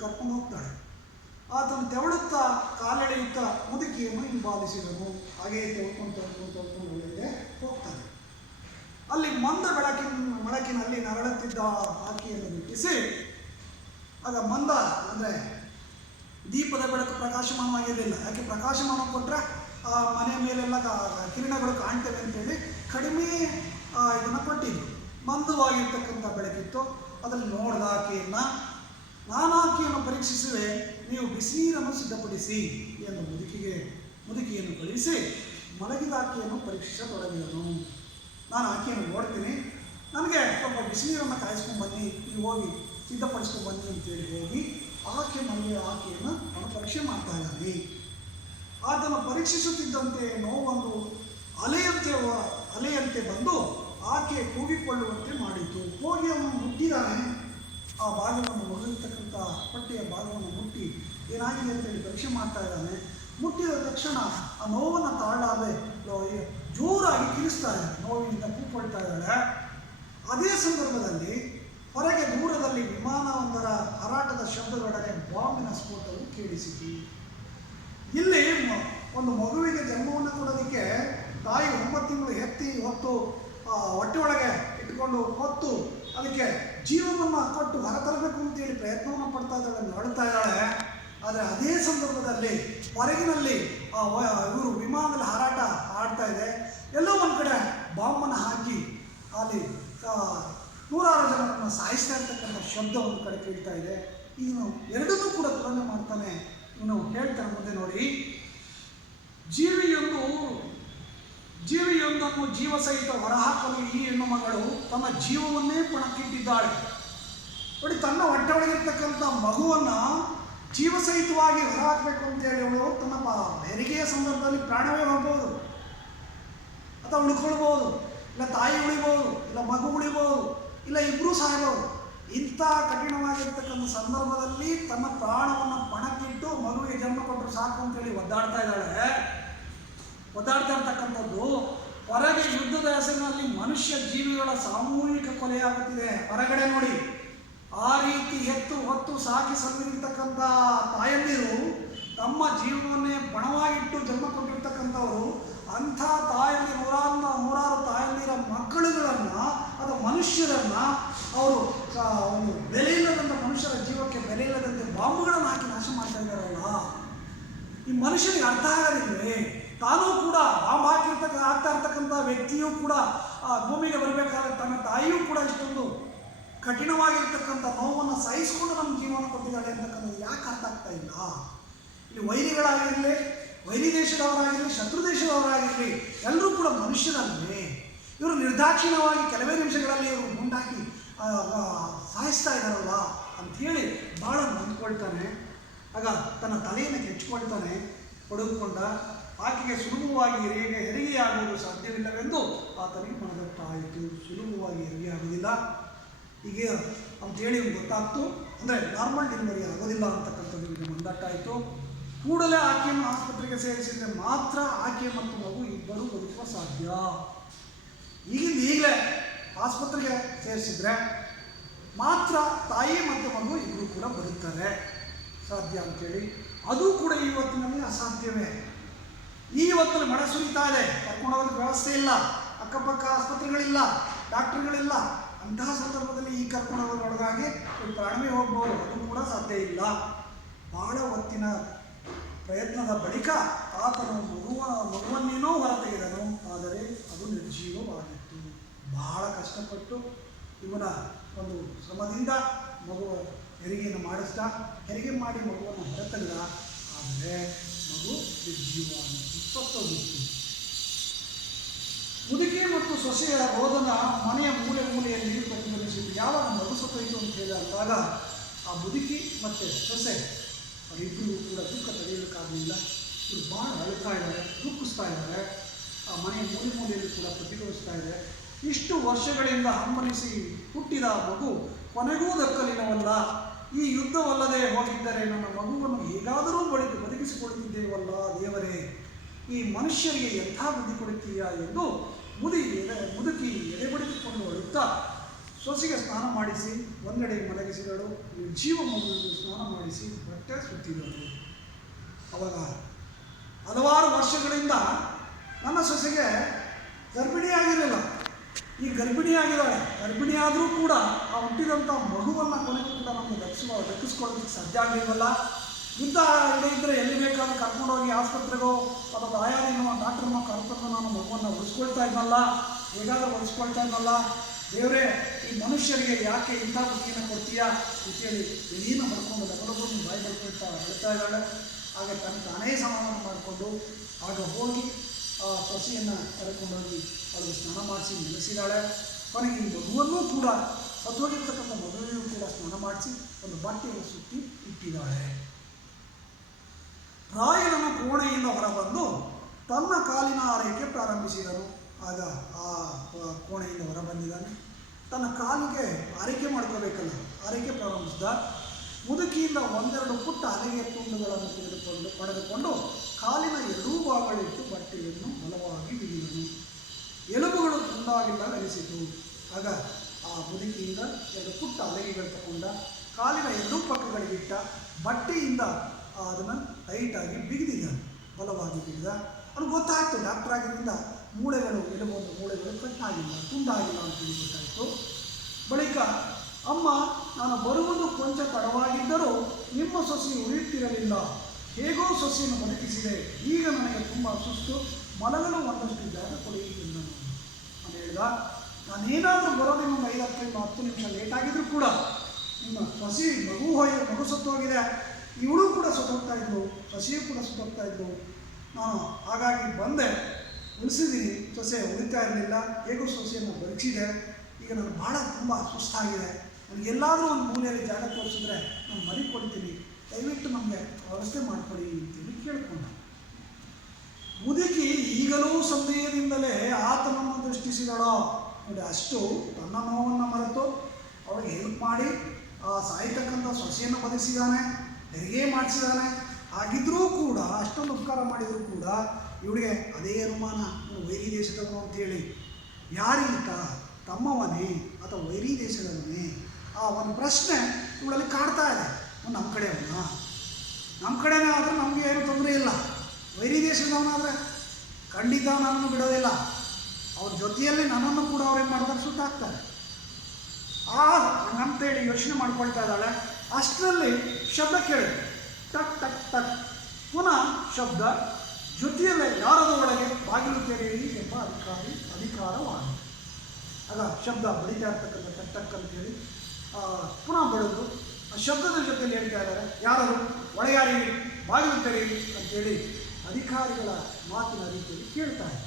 ಕರ್ಕೊಂಡು ಹೋಗ್ತಾಳೆ. ಆತನು ತೆವಳುತ್ತಾ ಕಾಲೆಳೆಯುತ್ತಾ ಮುದುಕಿಯನ್ನು ಹಿಂಬಾಲಿಸಿದನು. ಹಾಗೆಯೇ ತೆವಳ್ಕೊಂಡು ಒಳಗೆ ಹೋಗ್ತಾನೆ. ಅಲ್ಲಿ ಮಂದ ಬೆಳಕಿನಲ್ಲಿ ನರಳುತ್ತಿದ್ದ ಆಕೆಯನ್ನು ಬಿಟ್ಟಿಸಿ, ಆಗ ಮಂದ ಅಂದರೆ ದೀಪದ ಬೆಳಕು ಪ್ರಕಾಶಮಾನವಾಗಿರಲಿಲ್ಲ. ಯಾಕೆ ಪ್ರಕಾಶಮಾನ ಕೊಟ್ಟರೆ ಆ ಮನೆಯ ಮೇಲೆಲ್ಲ ಕಿರಣಗಳು ಕಾಣ್ತವೆ ಅಂತೇಳಿ ಕಡಿಮೆ ಇದನ್ನು ಕೊಟ್ಟಿದ್ರು. ಮಂದವಾಗಿರ್ತಕ್ಕಂಥ ಬೆಳಕಿತ್ತು. ಅದರಲ್ಲಿ ನೋಡಿದ ಆಕೆಯನ್ನು, ನಾನು ಆಕೆಯನ್ನು ಪರೀಕ್ಷಿಸುವೆ, ನೀವು ಬಿಸಿನೀರನ್ನು ಸಿದ್ಧಪಡಿಸಿ ಎಂದು ಮುದುಕಿಯನ್ನು ಕಳಿಸಿ ಮಲಗಿದ ಆಕೆಯನ್ನು ಪರೀಕ್ಷಿಸತೊಡಗಿದನು. ನಾನು ಆಕೆಯನ್ನು ನೋಡ್ತೀನಿ, ನನಗೆ ಸ್ವಲ್ಪ ಬಿಸಿನೀರನ್ನು ಕಾಯಿಸ್ಕೊಂಡು ಬನ್ನಿ, ನೀವು ಹೋಗಿ ಸಿದ್ಧಪಡಿಸ್ಕೊಂಡು ಬನ್ನಿ ಅಂತೇಳಿ ಹೋಗಿ ಆಕೆಯನ್ನು ಅವನು ಪರೀಕ್ಷೆ ಮಾಡ್ತಾ ಇದ್ದಾನೆ. ಆತನು ಪರೀಕ್ಷಿಸುತ್ತಿದ್ದಂತೆ ನೋವೊಂದು ಅಲೆಯಂತೆ ಬಂದು ಆಕೆ ಕೂಗಿಕೊಳ್ಳುವಂತೆ ಮಾಡಿತು. ಹೋಗಿ ಅವನು ಮುಟ್ಟಿದ್ದಾನೆ, ಆ ಭಾಗವನ್ನು ಹೊರಗಿರ್ತಕ್ಕಂಥ ಹೊಟ್ಟೆಯ ಭಾಗವನ್ನು ಮುಟ್ಟಿ ಏನಾಗಿದೆ ಅಂತೇಳಿ ಪರೀಕ್ಷೆ ಮಾಡ್ತಾ ಇದ್ದಾನೆ. ಮುಟ್ಟಿದ ತಕ್ಷಣ ಆ ನೋವನ್ನು ತಾಳಲಾರದೆ ಜೋರಾಗಿ ಕಿರಿಸ್ತಾ ಇದ್ದಾಳೆ, ನೋವಿನಿಂದ ಕೂಕೊಳ್ತಾ ಇದ್ದಾಳೆ. ಅದೇ ಸಂದರ್ಭದಲ್ಲಿ ಹೊರಗೆ ದೂರದಲ್ಲಿ ವಿಮಾನವೊಂದರ ಹಾರಾಟದ ಶಬ್ದದೊಡನೆ ಬಾಂಬಿನ ಸ್ಫೋಟವು ಕೇಳಿಸಿತು. ಇಲ್ಲಿ ಒಂದು ಮಗುವಿಗೆ ಜನ್ಮವನ್ನು ಕೊಡೋದಕ್ಕೆ ತಾಯಿ 9 ತಿಂಗಳು ಎತ್ತಿ ಹೊತ್ತು ಹೊಟ್ಟೆ ಒಳಗೆ ಇಟ್ಕೊಂಡು ಹೊತ್ತು ಅದಕ್ಕೆ ಜೀವವನ್ನು ಕೊಟ್ಟು ಹೊರತರಬೇಕು ಅಂತೇಳಿ ಪ್ರಯತ್ನವನ್ನು ಪಡ್ತಾ ಇದ್ದಾಳೆ, ನರಳ್ತಾ ಇದ್ದಾಳೆ. ಆದರೆ ಅದೇ ಸಂದರ್ಭದಲ್ಲಿ ಹೊರಗಿನಲ್ಲಿ ಇವರು ವಿಮಾನದಲ್ಲಿ ಹಾರಾಟ ಆಡ್ತಾ ಇದೆ. ಎಲ್ಲೋ ಒಂದು ಕಡೆ ಬಾಂಬನ್ನು ಹಾಕಿ ಅಲ್ಲಿ 100 ಜನರನ್ನು ಸಾಯಿಸ್ತಾ ಇರ್ತಕ್ಕಂಥ ಶಬ್ದ ಒಂದು ಕಡೆ ಕೇಳ್ತಾ ಇದೆ. ಇವನು ಎರಡನ್ನೂ ಕೂಡ ತುಲನೆ ಮಾಡ್ತಾನೆ. ಇವನು ಹೇಳ್ತಾನೆ ಮುಂದೆ ನೋಡಿ, ಜೀವಿಯೊಂದನ್ನು ಜೀವ ಸಹಿತ ಹೊರಹಾಕಲು ಈ ಹೆಣ್ಣು ಮಗಳು ತನ್ನ ಜೀವವನ್ನೇ ಪಣಕ್ಕಿಟ್ಟಿದ್ದಾಳೆ. ನೋಡಿ, ತನ್ನ ಹೊಟ್ಟೆ ಒಳಗಿರ್ತಕ್ಕಂಥ ಮಗುವನ್ನು ಜೀವಸಹಿತವಾಗಿ ಹೊರಹಾಕಬೇಕು ಅಂತೇಳಿ ಅವಳು ತನ್ನ ಹೆರಿಗೆಯ ಸಂದರ್ಭದಲ್ಲಿ ಪ್ರಾಣವೇ ಹೋಗ್ಬೋದು, ಅಥವಾ ಉಳ್ಕೊಳ್ಬೋದು, ಇಲ್ಲ ತಾಯಿ ಉಳಿಬೋದು, ಇಲ್ಲ ಮಗು ಉಳಿಬೋದು, ಇಲ್ಲ ಇಬ್ಬರೂ ಸಾಯ್ಬೋದು. ಇಂಥ ಕಠಿಣವಾಗಿರ್ತಕ್ಕಂಥ ಸಂದರ್ಭದಲ್ಲಿ ತನ್ನ ಪ್ರಾಣವನ್ನು ಪಣಕ್ಕಿಟ್ಟು ಮಗುವಿಗೆ ಜನ್ಮ ಕೊಟ್ಟರು ಸಾಕು ಅಂತೇಳಿ ಒದ್ದಾಡ್ತಾ ಇರ್ತಕ್ಕಂಥದ್ದು. ಹೊರಗೆ ಯುದ್ಧದ ಹೆಸರಿನಲ್ಲಿ ಮನುಷ್ಯ ಜೀವಿಗಳ ಸಾಮೂಹಿಕ ಕೊಲೆಯಾಗುತ್ತಿದೆ. ಹೊರಗಡೆ ನೋಡಿ, ಆ ರೀತಿ ಹೊತ್ತು ಸಾಕಿ ಸಲ್ಲಿರ್ತಕ್ಕಂಥ ತಾಯಂದಿರು ತಮ್ಮ ಜೀವವನ್ನೇ ಪಣವಾಗಿಟ್ಟು ಜನ್ಮ ಕೊಟ್ಟಿರ್ತಕ್ಕಂಥವರು, ಅಂಥ ತಾಯಂದಿ ನೂರಾರು ತಾಯಂದಿರ ಮಕ್ಕಳುಗಳನ್ನು ಅಥವಾ ಮನುಷ್ಯರನ್ನು ಅವರು ಒಂದು ಬೆಲೆ ಇಲ್ಲದಂಥ ಮನುಷ್ಯರ ಜೀವಕ್ಕೆ ಬೆಲೆ ಇಲ್ಲದಂತೆ ಬಾಂಬುಗಳನ್ನು ಹಾಕಿ ನಾಶ ಮಾಡ್ತಾ ಇದ್ದಾರಲ್ಲ, ಈ ಮನುಷ್ಯನಿಗೆ ಅರ್ಥ ಆಗೋದಿಲ್ಲವೇ? ತಾನೂ ಕೂಡ ಬಾಂಬ್ ಆಗ್ತಾ ಇರ್ತಕ್ಕಂಥ ವ್ಯಕ್ತಿಯೂ ಕೂಡ ಭೂಮಿಗೆ ಬರಬೇಕಾದ್ರೆ ತನ್ನ ತಾಯಿಯೂ ಕೂಡ ಇಷ್ಟೊಂದು ಕಠಿಣವಾಗಿರ್ತಕ್ಕಂಥ ನೋವನ್ನು ಸಹಿಸಿಕೊಂಡು ನಮ್ಮ ಜೀವನ ಕೊಟ್ಟಿದ್ದಾಳೆ ಅಂತಕ್ಕಂಥದ್ದು ಯಾಕೆ ಅರ್ಥ ಆಗ್ತಾ ಇಲ್ಲ? ಇಲ್ಲಿ ವೈರಿಗಳಾಗಿರಲಿ, ವೈರಿ ದೇಶದವರಾಗಿರಲಿ, ಶತ್ರು ದೇಶದವರಾಗಿರಲಿ, ಎಲ್ಲರೂ ಕೂಡ ಮನುಷ್ಯರಲ್ಲವೇ? ಇವರು ನಿರ್ದಾಕ್ಷಿಣ್ಯವಾಗಿ ಕೆಲವೇ ನಿಮಿಷಗಳಲ್ಲಿ ಇವರು ಮುಂದಾಕಿ ಸಾಯಿಸ್ತಾ ಇದ್ದಾರಲ್ಲ ಅಂಥೇಳಿ ಭಾಳ ನೊಂದ್ಕೊಳ್ತಾನೆ. ಆಗ ತನ್ನ ತಲೆಯನ್ನು ಕೆಚ್ಕೊಳ್ತಾನೆ. ಪಡೆದುಕೊಂಡ ಆಕೆಗೆ ಸುಲಭವಾಗಿ ಹೆರಿಗೆಯಾಗುವುದು ಸಾಧ್ಯವಿಲ್ಲವೆಂದು ಆತನಿಗೆ ಮನದಟ್ಟಾಯಿತು. ಸುಲಭವಾಗಿ ಹೆರಿಗೆಯಾಗುವುದಿಲ್ಲ ಹೀಗೆ ಅಂತೇಳಿ ಗೊತ್ತಾಗ್ತು. ಅಂದರೆ ನಾರ್ಮಲ್ ಡೆಲಿವರಿ ಆಗೋದಿಲ್ಲ ಅಂತಕ್ಕಂಥದ್ದು ಈಗ ಮನದಟ್ಟಾಯಿತು. ಕೂಡಲೇ ಆಕೆಯನ್ನು ಆಸ್ಪತ್ರೆಗೆ ಸೇರಿಸಿದರೆ ಮಾತ್ರ ಆಕೆ ಮತ್ತು ಮಗು ಇಬ್ಬರು ಬದುಕುವ ಸಾಧ್ಯ. ಈಗಲೇ ಆಸ್ಪತ್ರೆಗೆ ಸೇರಿಸಿದ್ರೆ ಮಾತ್ರ ತಾಯಿ ಮತ್ತು ಮಗು ಇಬ್ಬರು ಕೂಡ ಬದುಕ್ತಾರೆ ಸಾಧ್ಯ ಅಂತೇಳಿ. ಅದು ಕೂಡ ಇವತ್ತಿನಲ್ಲಿ ಅಸಾಧ್ಯವೇ. ಈ ಹೊತ್ತಲ್ಲಿ ಮಳೆ ಸುರಿತಾ ಇದೆ, ಕರ್ಕೊಂಡೋಗೋದಕ್ಕೆ ವ್ಯವಸ್ಥೆ ಇಲ್ಲ, ಅಕ್ಕಪಕ್ಕ ಆಸ್ಪತ್ರೆಗಳಿಲ್ಲ, ಡಾಕ್ಟರ್ಗಳಿಲ್ಲ. ಅಂತಹ ಸಂದರ್ಭದಲ್ಲಿ ಈ ಕರ್ಕೊಂಡೋಗೋದ್ರೊಳಗಾಗಿ ಪ್ರಾಣವೇ ಹೋಗ್ಬೋದು, ಅದು ಕೂಡ ಸಾಧ್ಯ ಇಲ್ಲ. ಬಹಳ ಹೊತ್ತಿನ ಪ್ರಯತ್ನದ ಬಳಿಕ ಆತನು ಮಗುವನ್ನೇನೋ ಹೊರತೆಗೆದನು, ಆದರೆ ಅದು ನಿರ್ಜೀವವಾಗಿತ್ತು. ಬಹಳ ಕಷ್ಟಪಟ್ಟು ಇವನ ಒಂದು ಶ್ರಮದಿಂದ ಹೆರಿಗೆಯನ್ನು ಮಾಡಿಸ್ದ. ಹೆರಿಗೆ ಮಾಡಿ ಮಗುವನ್ನು ಹೊರತೆಗೆದ, ಆದರೆ ಮಗು ನಿರ್ಜೀವವಾಗಿತ್ತು, ಸತ್ತೋಗಿತ್ತು. ಮುದುಕಿ ಮತ್ತು ಸೊಸೆಯ ರೋದನ ಮನೆಯ ಮೂಲೆಯಲ್ಲಿ ಪ್ರತಿಫಲಿಸಿತು. ಯಾವಾಗ ಮಗು ಸತ್ತೋಯಿತು ಅಂತ ಹೇಳಿದಾಗ ಆ ಮುದುಕಿ ಮತ್ತು ಸೊಸೆ ಅವರಿಬ್ಬರಿಗೂ ಕೂಡ ದುಃಖ ತಡೆಯಲಿಕ್ಕಾಗಲಿಲ್ಲ. ಇವರು ಭಾಳ ಅಳ್ತಾ ಇದ್ದಾರೆ, ದುಃಖಿಸ್ತಾ ಇದ್ದಾರೆ. ಆ ಮನೆಯ ಮೂಲೆಯಲ್ಲಿ ಕೂಡ ಪ್ರತಿಫಲಿಸ್ತಾ ಇದೆ. ಇಷ್ಟು ವರ್ಷಗಳಿಂದ ಹಂಬಲಿಸಿ ಹುಟ್ಟಿದ ಮಗು ಕೊನೆಗೂ ದಕ್ಕಲಿಲ್ಲವಲ್ಲ. ಈ ಯುದ್ಧವಲ್ಲದೆ ಹೋಗಿದ್ದರೆ ನನ್ನ ಮಗುವನ್ನು ಹೇಗಾದರೂ ಬದುಕಿಸಿಕೊಡುತ್ತಿದ್ದೇವಲ್ಲ ದೇವರೇ, ಈ ಮನುಷ್ಯರಿಗೆ ಎಂಥ ಬುದ್ಧಿ ಕೊಡುತ್ತೀಯಾ ಎಂದು ಮುದುಕಿ ಎಡೆಬಡಿದುಕೊಂಡು ಅಳುತ್ತಾ ಸೊಸೆಗೆ ಸ್ನಾನ ಮಾಡಿಸಿ ಒಂದೆಡೆ ಮಲಗಿಸಿದಳು. ಜೀವ ಮಗುವಿಗೆ ಸ್ನಾನ ಮಾಡಿಸಿ ಬಟ್ಟೆ ಸುತ್ತಿದಳು. ಅವಾಗ ಹಲವಾರು ವರ್ಷಗಳಿಂದ ನನ್ನ ಸೊಸೆಗೆ ಗರ್ಭಿಣಿಯಾಗಿರಲಿಲ್ಲ, ಈ ಗರ್ಭಿಣಿಯಾಗಿದ್ದಾಳೆ. ಗರ್ಭಿಣಿಯಾದರೂ ಕೂಡ ಆ ಹುಟ್ಟಿದಂಥ ಮಗುವನ್ನು ಕೊನೆಗೂ ಕೂಡ ನಮಗೆ ದಕ್ಕಿಸ್ಕೊಳ್ಳೋದಕ್ಕೆ ಸಾಧ್ಯ ಆಗಲಿಲ್ವಲ್ಲ. ಯುದ್ಧ ಇದ್ದರೆ ಎಲ್ಲಿ ಬೇಕಾದ್ರೂ ಕರ್ಕೊಂಡೋಗಿ ಆಸ್ಪತ್ರೆಗೋ ಅಥವಾ ಆಯಾರಿನೋ ಡಾಕ್ಟ್ರನ್ನೋ ಕರ್ಕೊಂಡು ನಾನು ಮಗುವನ್ನು ಉಳಿಸ್ಕೊಳ್ತಾ ಇದ್ನಲ್ಲ, ಹೇಗಾದರೂ ಉಳಿಸ್ಕೊಳ್ತಾ ಇದ್ನಲ್ಲ. ದೇವರೇ ಈ ಮನುಷ್ಯರಿಗೆ ಯಾಕೆ ಇಂಥ ಬುದ್ಧಿಯನ್ನು ಕೊಡ್ತೀಯಾ ಅಂತೇಳಿ ಎದೀನ ಮಾಡ್ಕೊಂಡು ಲಗಲಗು ಬಾಯಿ ಹೇಳ್ತಾ ಇದ್ದಾಳೆ. ಹಾಗೆ ತಾನೇ ಸಮಾಧಾನ ಮಾಡಿಕೊಂಡು ಆಗ ಹೋಗಿ ಆ ಸೊಸೆಯನ್ನು ಕರೆದುಕೊಂಡೋಗಿ ಅವಳಿಗೆ ಸ್ನಾನ ಮಾಡಿಸಿ ನೆಲೆಸಿದ್ದಾಳೆ. ಕೊನೆಗೆ ಈ ಮಗುವನ್ನೂ ಕೂಡ ಸತ್ತೋಗಿರ್ತಕ್ಕಂಥ ಮಗುವಿನೂ ಕೂಡ ಸ್ನಾನ ಮಾಡಿಸಿ ಒಂದು ಬಟ್ಟೆಯನ್ನು ಸುತ್ತಿ ಇಟ್ಟಿದ್ದಾಳೆ. ರಾಯನನ್ನು ಕೋಣೆಯಿಂದ ಹೊರಬಂದು ತನ್ನ ಕಾಲಿನ ಆರೈಕೆ ಪ್ರಾರಂಭಿಸಿದನು. ಆಗ ಆ ಕೋಣೆಯಿಂದ ಹೊರಬಂದಿದ್ದಾನೆ, ತನ್ನ ಕಾಲಿಗೆ ಆರೈಕೆ ಮಾಡ್ಕೋಬೇಕಲ್ಲ, ಆರೈಕೆ ಪ್ರಾರಂಭಿಸಿದ. ಮುದುಕಿಯಿಂದ ಒಂದೆರಡು ಪುಟ್ಟ ಹಲಗೆಯ ತುಂಡುಗಳನ್ನು ಪಡೆದುಕೊಂಡು ಕಾಲಿನ ಎರಡೂ ಭಾಗಗಳಿಟ್ಟು ಬಟ್ಟೆಯನ್ನು ಬಲವಾಗಿ ಬಿಗಿದನು. ಎಲುಬುಗಳು ತುಂಡಾಗಿಲ್ಲ ಅನಿಸಿತು. ಆಗ ಆ ಮುದುಕಿಯಿಂದ ಎರಡು ಪುಟ್ಟ ಹಲಗೆಗಳು ತಗೊಂಡ ಕಾಲಿನ ಎರಡೂ ಪಕ್ಕಗಳಿಗಿಟ್ಟ ಬಟ್ಟೆಯಿಂದ ಅದನ್ನು ಟೈಟಾಗಿ ಬಿಗಿದಿದ್ದಾನೆ, ಬಲವಾಗಿ ಬಿಗಿದ. ಅವ್ನಿಗೆ ಗೊತ್ತಾಯಿತು, ಡಾಕ್ಟರ್ ಆಗಿದ್ದರಿಂದ ಮೂಳೆಗಳು ಎಲುಬೊಂದು ಮೂಳೆಗಳು ಕಟ್ಟಾಗಿಲ್ಲ, ತುಂಡಾಗಿಲ್ಲ ಅಂತೇಳಿ ಗೊತ್ತಾಯಿತು. ಬಳಿಕ ಅಮ್ಮ, ನಾನು ಬರುವುದು ಕೊಂಚ ತಡವಾಗಿದ್ದರೂ ನಿಮ್ಮ ಸೊಸೆಯು ಉಳಿಯುತ್ತಿರಲಿಲ್ಲ. ಹೇಗೋ ಸೊಸೆಯನ್ನು ಬದುಕಿಸಿದೆ. ಈಗ ನನಗೆ ತುಂಬ ಸುಸ್ತು, ಮಲಗಲು ಒಂದಷ್ಟು ಜಾಗ ಕೊಡಿ ಎಂದನು. ಅಂತ ಹೇಳಿದ, ನಾನೇನಾದರೂ ಬರೋದು ಇನ್ನೊಂದು 5-10 ನಿಮಿಷ ಲೇಟಾಗಿದ್ದರೂ ಕೂಡ ನಿಮ್ಮ ಸೊಸೆ ಮಗು ಸತ್ತೋಗಿದೆ, ಇವಳು ಕೂಡ ಸತ್ತೋಗ್ತಾ ಇದ್ಲು, ಸೊಸೆಯೂ ಕೂಡ ಸತ್ತೋಗ್ತಾ ಇದ್ಲು. ನಾನು ಹಾಗಾಗಿ ಬಂದೆ, ಉಳಿಸಿದ್ದೀನಿ. ಸೊಸೆ ಉಳಿತಾ ಇರಲಿಲ್ಲ, ಹೇಗೋ ಸೊಸೆಯನ್ನು ಬದುಕಿಸಿದೆ. ಈಗ ನಾನು ಭಾಳ ತುಂಬ ಸುಸ್ತಾಗಿದೆ, ನನಗೆಲ್ಲಾದರೂ ಒಂದು ಮೂಲೆಯಲ್ಲಿ ಜಾಗ ತೋರಿಸಿದ್ರೆ ನಾನು ಮರಿಕೊಡ್ತೀನಿ, ದಯವಿಟ್ಟು ನಮಗೆ ವ್ಯವಸ್ಥೆ ಮಾಡಿಕೊಡಿ ಅಂತೇಳಿ ಕೇಳಿಕೊಂಡ. ಮುದುಕಿ ಈಗಲೂ ಸಂದೇಹದಿಂದಲೇ ಆತನನ್ನು ದೃಷ್ಟಿಸಿದಳೋ ನೋಡಿ. ಅಷ್ಟು ತನ್ನ ನೋವನ್ನು ಮರೆತು ಅವಳಿಗೆ ಹೆಲ್ಪ್ ಮಾಡಿ ಸಾಯ್ತಕ್ಕಂಥ ಸೊಸೆಯನ್ನು ಬದುಕಿಸಿದ್ದಾನೆ, ಹೆರಿಗೆ ಮಾಡಿಸಿದ್ದಾನೆ. ಆಗಿದ್ರೂ ಕೂಡ ಅಷ್ಟೊಂದು ಉಪಕಾರ ಮಾಡಿದರೂ ಕೂಡ ಇವಳಿಗೆ ಅದೇ ಅನುಮಾನ, ವೈರಿ ದೇಶದವನು ಅಂಥೇಳಿ. ಯಾರೀತ, ತಮ್ಮವನೇ ಅಥವಾ ವೈರಿ ದೇಶದವನೇ? ಆ ಒಂದು ಪ್ರಶ್ನೆ ಇವಳಲ್ಲಿ ಕಾಡ್ತಾ ಇದೆ. ನಮ್ಮ ಕಡೆಯವನ, ನಮ್ಮ ಕಡೆನೇ ಆದರೆ ನಮಗೆ ಏನು ತೊಂದರೆ ಇಲ್ಲ, ವೈರಿ ದೇಶದವನಾದರೆ ಖಂಡಿತ ನನ್ನನ್ನು ಬಿಡೋದಿಲ್ಲ, ಅವ್ರ ಜೊತೆಯಲ್ಲಿ ನನ್ನನ್ನು ಕೂಡ ಅವ್ರೇನು ಮಾಡ್ತಾರೆ, ಸುಟ್ಟಾಕ್ತಾರೆ. ಹಂಗಂತೇಳಿ ಯೋಚನೆ ಮಾಡ್ಕೊಳ್ತಾ ಇದ್ದಾಳೆ. ಅಷ್ಟರಲ್ಲಿ ಶಬ್ದ ಕೇಳಿ, ಟಕ್ ಟಕ್ ಟಕ್, ಪುನಃ ಶಬ್ದ, ಜೊತೆಯಲ್ಲೇ ಯಾರದ ಒಳಗೆ ಬಾಗಿಲು ತೆರೆಯಿರಿ ಎಂಬ ಅಧಿಕಾರವಾಗಿದೆ. ಆಗ ಶಬ್ದ ಬಡಿತಾ ಇರ್ತಕ್ಕಂಥ ಟಕ್ ಟಕ್ ಅಂತೇಳಿ ಪುನಃ ಬಡಿದು ಆ ಶಬ್ದದ ಜೊತೆಯಲ್ಲಿ ಹೇಳ್ತಾ ಇದ್ದಾರೆ, ಯಾರದು ಒಳಗಾರಿ, ಬಾಗಿಲು ತೆರೆಯಿರಿ ಅಂತೇಳಿ ಅಧಿಕಾರಿಗಳ ಮಾತಿನ ರೀತಿಯಲ್ಲಿ ಕೇಳ್ತಾರೆ.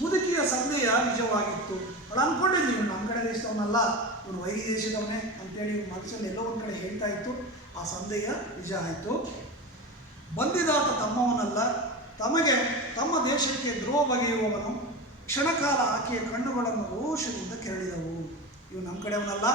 ಮುದುಕಿಯ ಸಂದೇಹ ನಿಜವಾಗಿತ್ತು. ಅವಳು ಅಂದ್ಕೊಂಡಿದ್ಲು, ಇವನು ನಮ್ಮ ಕಡೆ ದೇಶದವನಲ್ಲ, ಇವನು ವೈರಿ ದೇಶದವನೇ ಅಂತೇಳಿ ಮನಸ್ಸಲ್ಲಿ ಎಲ್ಲೋ ಒಂದು ಕಡೆ ಹೇಳ್ತಾ ಇತ್ತು. ಆ ಸಂದೇಹ ನಿಜ ಆಯಿತು. ಬಂದಿದಾತ ತಮ್ಮವನಲ್ಲ, ತಮಗೆ ತಮ್ಮ ದೇಶಕ್ಕೆ ದ್ರೋಹ ಬಗೆಯುವವನು. ಕ್ಷಣಕಾಲ ಆಕೆಯ ಕಣ್ಣುಗಳನ್ನು ರೋಷದಿಂದ ಕೆರಳಿದವು. ಇವು ನಮ್ಮ ಕಡೆಯವನಲ್ಲ,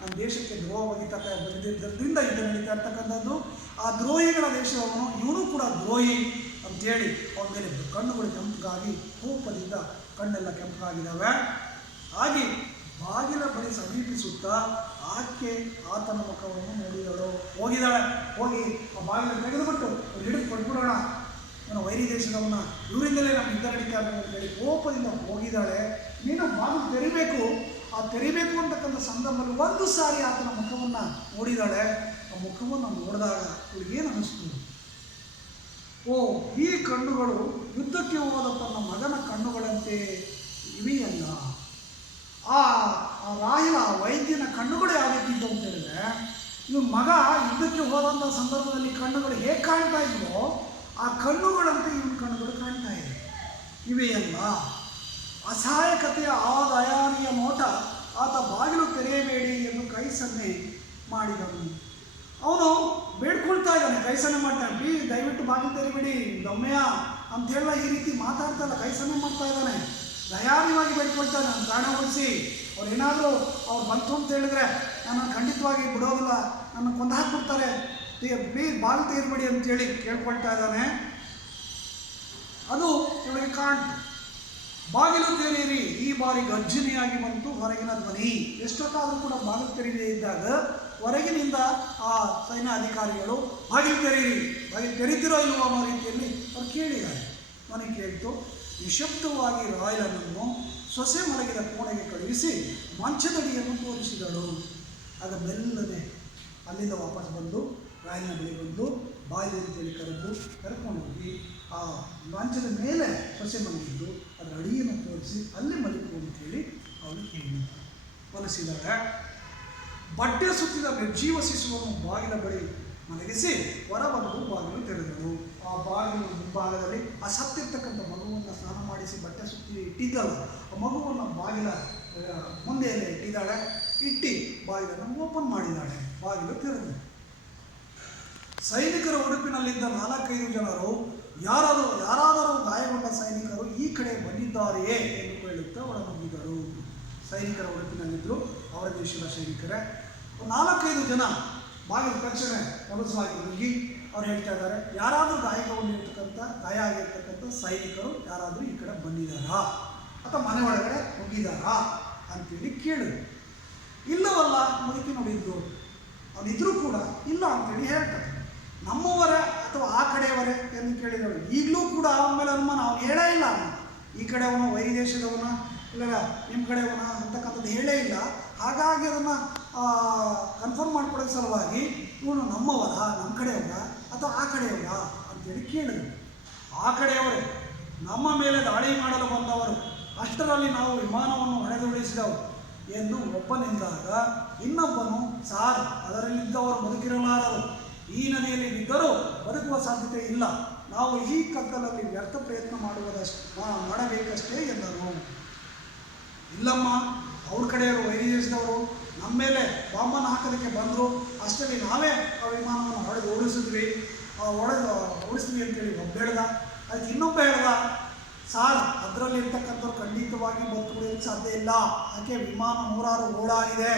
ನಮ್ಮ ದೇಶಕ್ಕೆ ದ್ರೋಹ ಬಂದಿದ್ದರಿಂದ ಇದು ನಡೀತಾ ಇರ್ತಕ್ಕಂಥದ್ದು. ಆ ದ್ರೋಹಿಗಳ ದೇಶದವನು, ಇವನು ಕೂಡ ದ್ರೋಹಿ ಅಂಥೇಳಿ ಅವನ ಮೇಲೆ ಕಣ್ಣುಗಳು ಕೆಂಪಗಾಗಿ, ಕೋಪದಿಂದ ಕಣ್ಣೆಲ್ಲ ಕೆಂಪಗಾಗಿದ್ದಾವೆ. ಹಾಗೆ ಬಾಗಿಲ ಬಳಿ ಸಮೀಪಿಸುತ್ತಾ ಆಕೆ ಆತನ ಮುಖವನ್ನು ನೋಡಿದಳು. ಹೋಗಿದ್ದಾಳೆ, ಹೋಗಿ ಆ ಬಾಗಿಲ ತೆಗೆದುಬಿಟ್ಟು ಹಿಡಿದು ಕೊಟ್ಬಿಡೋಣ, ನಾನು ವೈರಿ ದೇಶದವನ್ನ, ಇವರಿಂದಲೇ ನಮ್ಮ ಯುದ್ಧ ನಡೀತಾ ಇರೋದು ಅಂತೇಳಿ ಕೋಪದಿಂದ ಹೋಗಿದ್ದಾಳೆ. ನೀನು ಬಾಗಿಲು ತೆರಿಬೇಕು. ಆ ತೆರಿಬೇಕು ಅಂತಕ್ಕಂಥ ಸಂದರ್ಭದಲ್ಲಿ ಒಂದು ಸಾರಿ ಆತನ ಮುಖವನ್ನು ನೋಡಿದಾಳೆ. ಆ ಮುಖವನ್ನು ನೋಡಿದಾಗ ಇವಳಿಗೇನು ಅನ್ನಿಸ್ತು, ಓ, ಈ ಕಣ್ಣುಗಳು ಯುದ್ಧಕ್ಕೆ ಹೋದ ತನ್ನ ಮಗನ ಕಣ್ಣುಗಳಂತೆ ಇವೆಯಲ್ಲ. ಆ ರಾಯಲ ವೈದ್ಯನ ಕಣ್ಣುಗಳು ಯಾವ ರೀತಿ ಇದ್ದವು ಅಂತ ಹೇಳಿದ್ರೆ, ಇವು ಮಗ ಯುದ್ಧಕ್ಕೆ ಹೋದಂಥ ಸಂದರ್ಭದಲ್ಲಿ ಕಣ್ಣುಗಳು ಹೇಗೆ ಕಾಣ್ತಾ ಇದ್ವೋ ಆ ಕಣ್ಣುಗಳಂತೆ ಇವನ ಕಣ್ಣುಗಳು ಕಾಣ್ತಾ ಇದೆ. ಇವೆಯಲ್ಲ. ಅಸಹಾಯಕತೆಯ ಆ ದಯಾನಿಯ ನೋಟ ಆತ ಬಾಗಿಲು ತೆರೆಯಬೇಡಿ ಎಂದು ಕೈ ಸನ್ನೆ ಮಾಡಿದನು. ಅವನು ಬೇಡ್ಕೊಳ್ತಾ ಇದ್ದಾನೆ, ಕೈ ಸನ್ನೆ ಮಾಡ್ತಾನೆ, ದಯವಿಟ್ಟು ಬಾಗಿಲು ತೆರಿಬೇಡಿ ದಮ್ಮೆಯ ಅಂಥೇಳ ಈ ರೀತಿ ಮಾತಾಡ್ತಾ ಇಲ್ಲ, ಕೈ ಸನ್ನೆ ಮಾಡ್ತಾ ಇದ್ದಾನೆ, ದಯಾನಿಯಾಗಿ ಬೇಡ್ಕೊಳ್ತಾನೆ, ನಾನು ಪ್ರಾಣ ಉಳಿಸಿ, ಅವ್ರೇನಾದರೂ ಅವ್ರು ಬಂತು ಅಂತ ಹೇಳಿದ್ರೆ ನಾನು ಖಂಡಿತವಾಗಿ ಬಿಡೋದಿಲ್ಲ, ನನ್ನ ಕೊಂದು ಹಾಕ್ಬಿಡ್ತಾರೆ, ಬಾಗಿಲು ತೆಗೆದ್ಬಿಡಿ ಅಂತೇಳಿ ಕೇಳ್ಕೊಳ್ತಾ ಇದ್ದಾನೆ. ಅದು ಇವಳಿಗೆ ಕಾಣ್ತು. ಬಾಗಿಲು ತೆರೀರಿ, ಈ ಬಾರಿ ಗರ್ಜನೆಯಾಗಿ ಬಂತು ಹೊರಗಿನ ಧ್ವನಿ. ಎಷ್ಟೊತ್ತಾದರೂ ಕೂಡ ಬಾಗಿಲು ತೆರೀದೇ ಇದ್ದಾಗ ಹೊರಗಿನಿಂದ ಆ ಸೈನ್ಯ ಅಧಿಕಾರಿಗಳು ಬಾಗಿಲು ತೆರೀರಿ, ಬಾಗಿಲು ತೆರೀತಿರೋ ಇಲ್ವೋ ಅನ್ನೋ ರೀತಿಯಲ್ಲಿ ಅವ್ರು ಕೇಳಿದ್ದಾರೆ. ನನಗೆ ಕೇಳ್ತು. ನಿಶಬ್ದವಾಗಿ ರಾಯಲನನ್ನು ಸೊಸೆ ಮಲಗಿದ ಕೋಣೆಗೆ ಕಳುಹಿಸಿ ಮಂಚದಡಿಯನ್ನು ತೋರಿಸಿದಳು. ಆಗ ಮೆಲ್ಲನೆ ಅಲ್ಲಿಂದ ವಾಪಸ್ ಬಂದು ರಾಯನ ಬಳಿ ಬಂದು ಬಾಯಿಲೆ ಅಂತೇಳಿ ಕರ್ಕೊಂಡು ಹೋಗಿ ಆ ಮಂಚದ ಮೇಲೆ ಸೊಸೆ ಮಲಗಿದ್ದು ಅದರ ಅಡಿಯನ್ನು ತೋರಿಸಿ ಅಲ್ಲಿ ಮಲಗು ಅಂತೇಳಿ ಅವಳು ಹೇಳಿ ಮನಸ್ಸಿದಾಗ ಬಟ್ಟೆ ಸುತ್ತಿದ ನಿರ್ಜೀವ ಶಿಶುವನ್ನು ಬಾಗಿಲ ಬಳಿ ಮಲಗಿಸಿ ಹೊರಬಂದು ಬಾಗಿಲು ತೆರೆದಳು. ಆ ಬಾಗಿಲು ಮುಂಭಾಗದಲ್ಲಿ ಆ ಸತ್ತಿರ್ತಕ್ಕಂಥ ಮಗುವನ್ನು ಸ್ನಾನ ಮಾಡಿಸಿ ಬಟ್ಟೆ ಸುತ್ತಿ ಇಟ್ಟಿದ್ದಲ್ಲ, ಆ ಮಗುವನ್ನು ಬಾಗಿಲ ಮುಂದೆಯಲ್ಲೇ ಇಟ್ಟಿದ್ದಾಳೆ. ಇಟ್ಟು ಬಾಗಿಲನ್ನು ಓಪನ್ ಮಾಡಿದ್ದಾಳೆ. ಬಾಗಿಲು ತೆರೆದು ಸೈನಿಕರ ಉಡುಪಿನಲ್ಲಿದ್ದ 4-5 ಜನರು ಯಾರಾದರೂ ಗಾಯಗೊಂಡ ಸೈನಿಕರು ಈ ಕಡೆ ಬಂದಿದ್ದಾರೆಯೇ ಎಂದು ಕೇಳುತ್ತಾ ಒಳನುಗ್ಗಿದರು. ಸೈನಿಕರ ಉಡುಪಿನಲ್ಲಿದ್ದರು, ಅವರ ದೇಶದ ಸೈನಿಕರೇ. 4-5 ಜನ ಬಾಗಿಲು ತಕ್ಷಣ ಮೊದಲಾಗಿ ನುಗ್ಗಿ ಅವ್ರು ಹೇಳ್ತಾ ಇದ್ದಾರೆ, ಯಾರಾದರೂ ಗಾಯ ಆಗಿರ್ತಕ್ಕಂಥ ಸೈನಿಕರು ಯಾರಾದರೂ ಈ ಕಡೆ ಬಂದಿದ್ದಾರಾ ಅಥವಾ ಮನೆ ಒಳಗಡೆ ನುಗ್ಗಿದ್ದಾರಾ ಅಂತೇಳಿ ಕೇಳಿದ್ರು. ಇಲ್ಲವಲ್ಲ, ಮುದುಕಿ ನೋಡಿದ್ರು. ಅವನಿದ್ರೂ ಕೂಡ ಇಲ್ಲ ಅಂತೇಳಿ ಹೇಳ್ತಾರೆ. ನಮ್ಮವರೇ ಅಥವಾ ಆ ಕಡೆಯವರೇ ಎಂದು ಕೇಳಿದಳು. ಈಗಲೂ ಕೂಡ ಅವನ ಮೇಲೆ ಅನುಮಾನ. ಅವನು ಹೇಳೇ ಇಲ್ಲ. ಈ ಕಡೆಯವನ ವೈದೇಶದವನ ಇಲ್ಲ ನಿಮ್ಮ ಕಡೆಯವನ ಅಂತಕ್ಕಂಥದ್ದು ಹೇಳೇ ಇಲ್ಲ. ಹಾಗಾಗಿ ಅದನ್ನು ಕನ್ಫರ್ಮ್ ಮಾಡ್ಕೊಳ್ಳೋದ್ರ ಸಲುವಾಗಿ ಇವನು ನಮ್ಮವರ, ನಮ್ಮ ಕಡೆಯವರ ಅಥವಾ ಆ ಕಡೆಯವರ ಅಂತೇಳಿ ಕೇಳಿದ್ರು. ಆ ಕಡೆಯವರೇ, ನಮ್ಮ ಮೇಲೆ ದಾಳಿ ಮಾಡಲು ಬಂದವರು, ಅಷ್ಟರಲ್ಲಿ ನಾವು ವಿಮಾನವನ್ನು ಹೊಡೆದುರುಳಿಸಿದವು ಎಂದು ಒಬ್ಬನಿಂದಾಗ ಇನ್ನೊಬ್ಬನು, ಸಾರ್, ಅದರಲ್ಲಿದ್ದವರು ಬದುಕಿರಲಾರರು. ಈ ನದಿಯಲ್ಲಿ ಬಿದ್ದರೂ ಬದುಕುವ ಸಾಧ್ಯತೆ ಇಲ್ಲ. ನಾವು ಈ ಕತ್ತಲಲ್ಲಿ ವ್ಯರ್ಥ ಪ್ರಯತ್ನ ಮಾಡಬೇಕಷ್ಟೇ ಎಂದರು. ಇಲ್ಲಮ್ಮ, ಅವ್ರ ಕಡೆಯವರು ವೈದೇಶದವರು ನಮ್ಮ ಮೇಲೆ ಬಾಂಬನ್ನು ಹಾಕೋದಕ್ಕೆ ಬಂದರು. ಅಷ್ಟರಲ್ಲಿ ನಾವೇ ಆ ವಿಮಾನವನ್ನು ಓಡಿಸಿದ್ವಿ ಅಂತೇಳಿ ಒಬ್ಬ ಹೇಳ್ದ. ಅದಕ್ಕೆ ಇನ್ನೊಬ್ಬ ಹೇಳ್ದ, ಸಾರ್, ಅದರಲ್ಲಿ ಇರ್ತಕ್ಕಂಥವ್ರು ಖಂಡಿತವಾಗಿ ಬದುಕುಳಿಯೋಕ್ಕೆ ಸಾಧ್ಯ ಇಲ್ಲ. ಯಾಕೆ ವಿಮಾನ 106 ಗೋಳಾಗಿದೆ,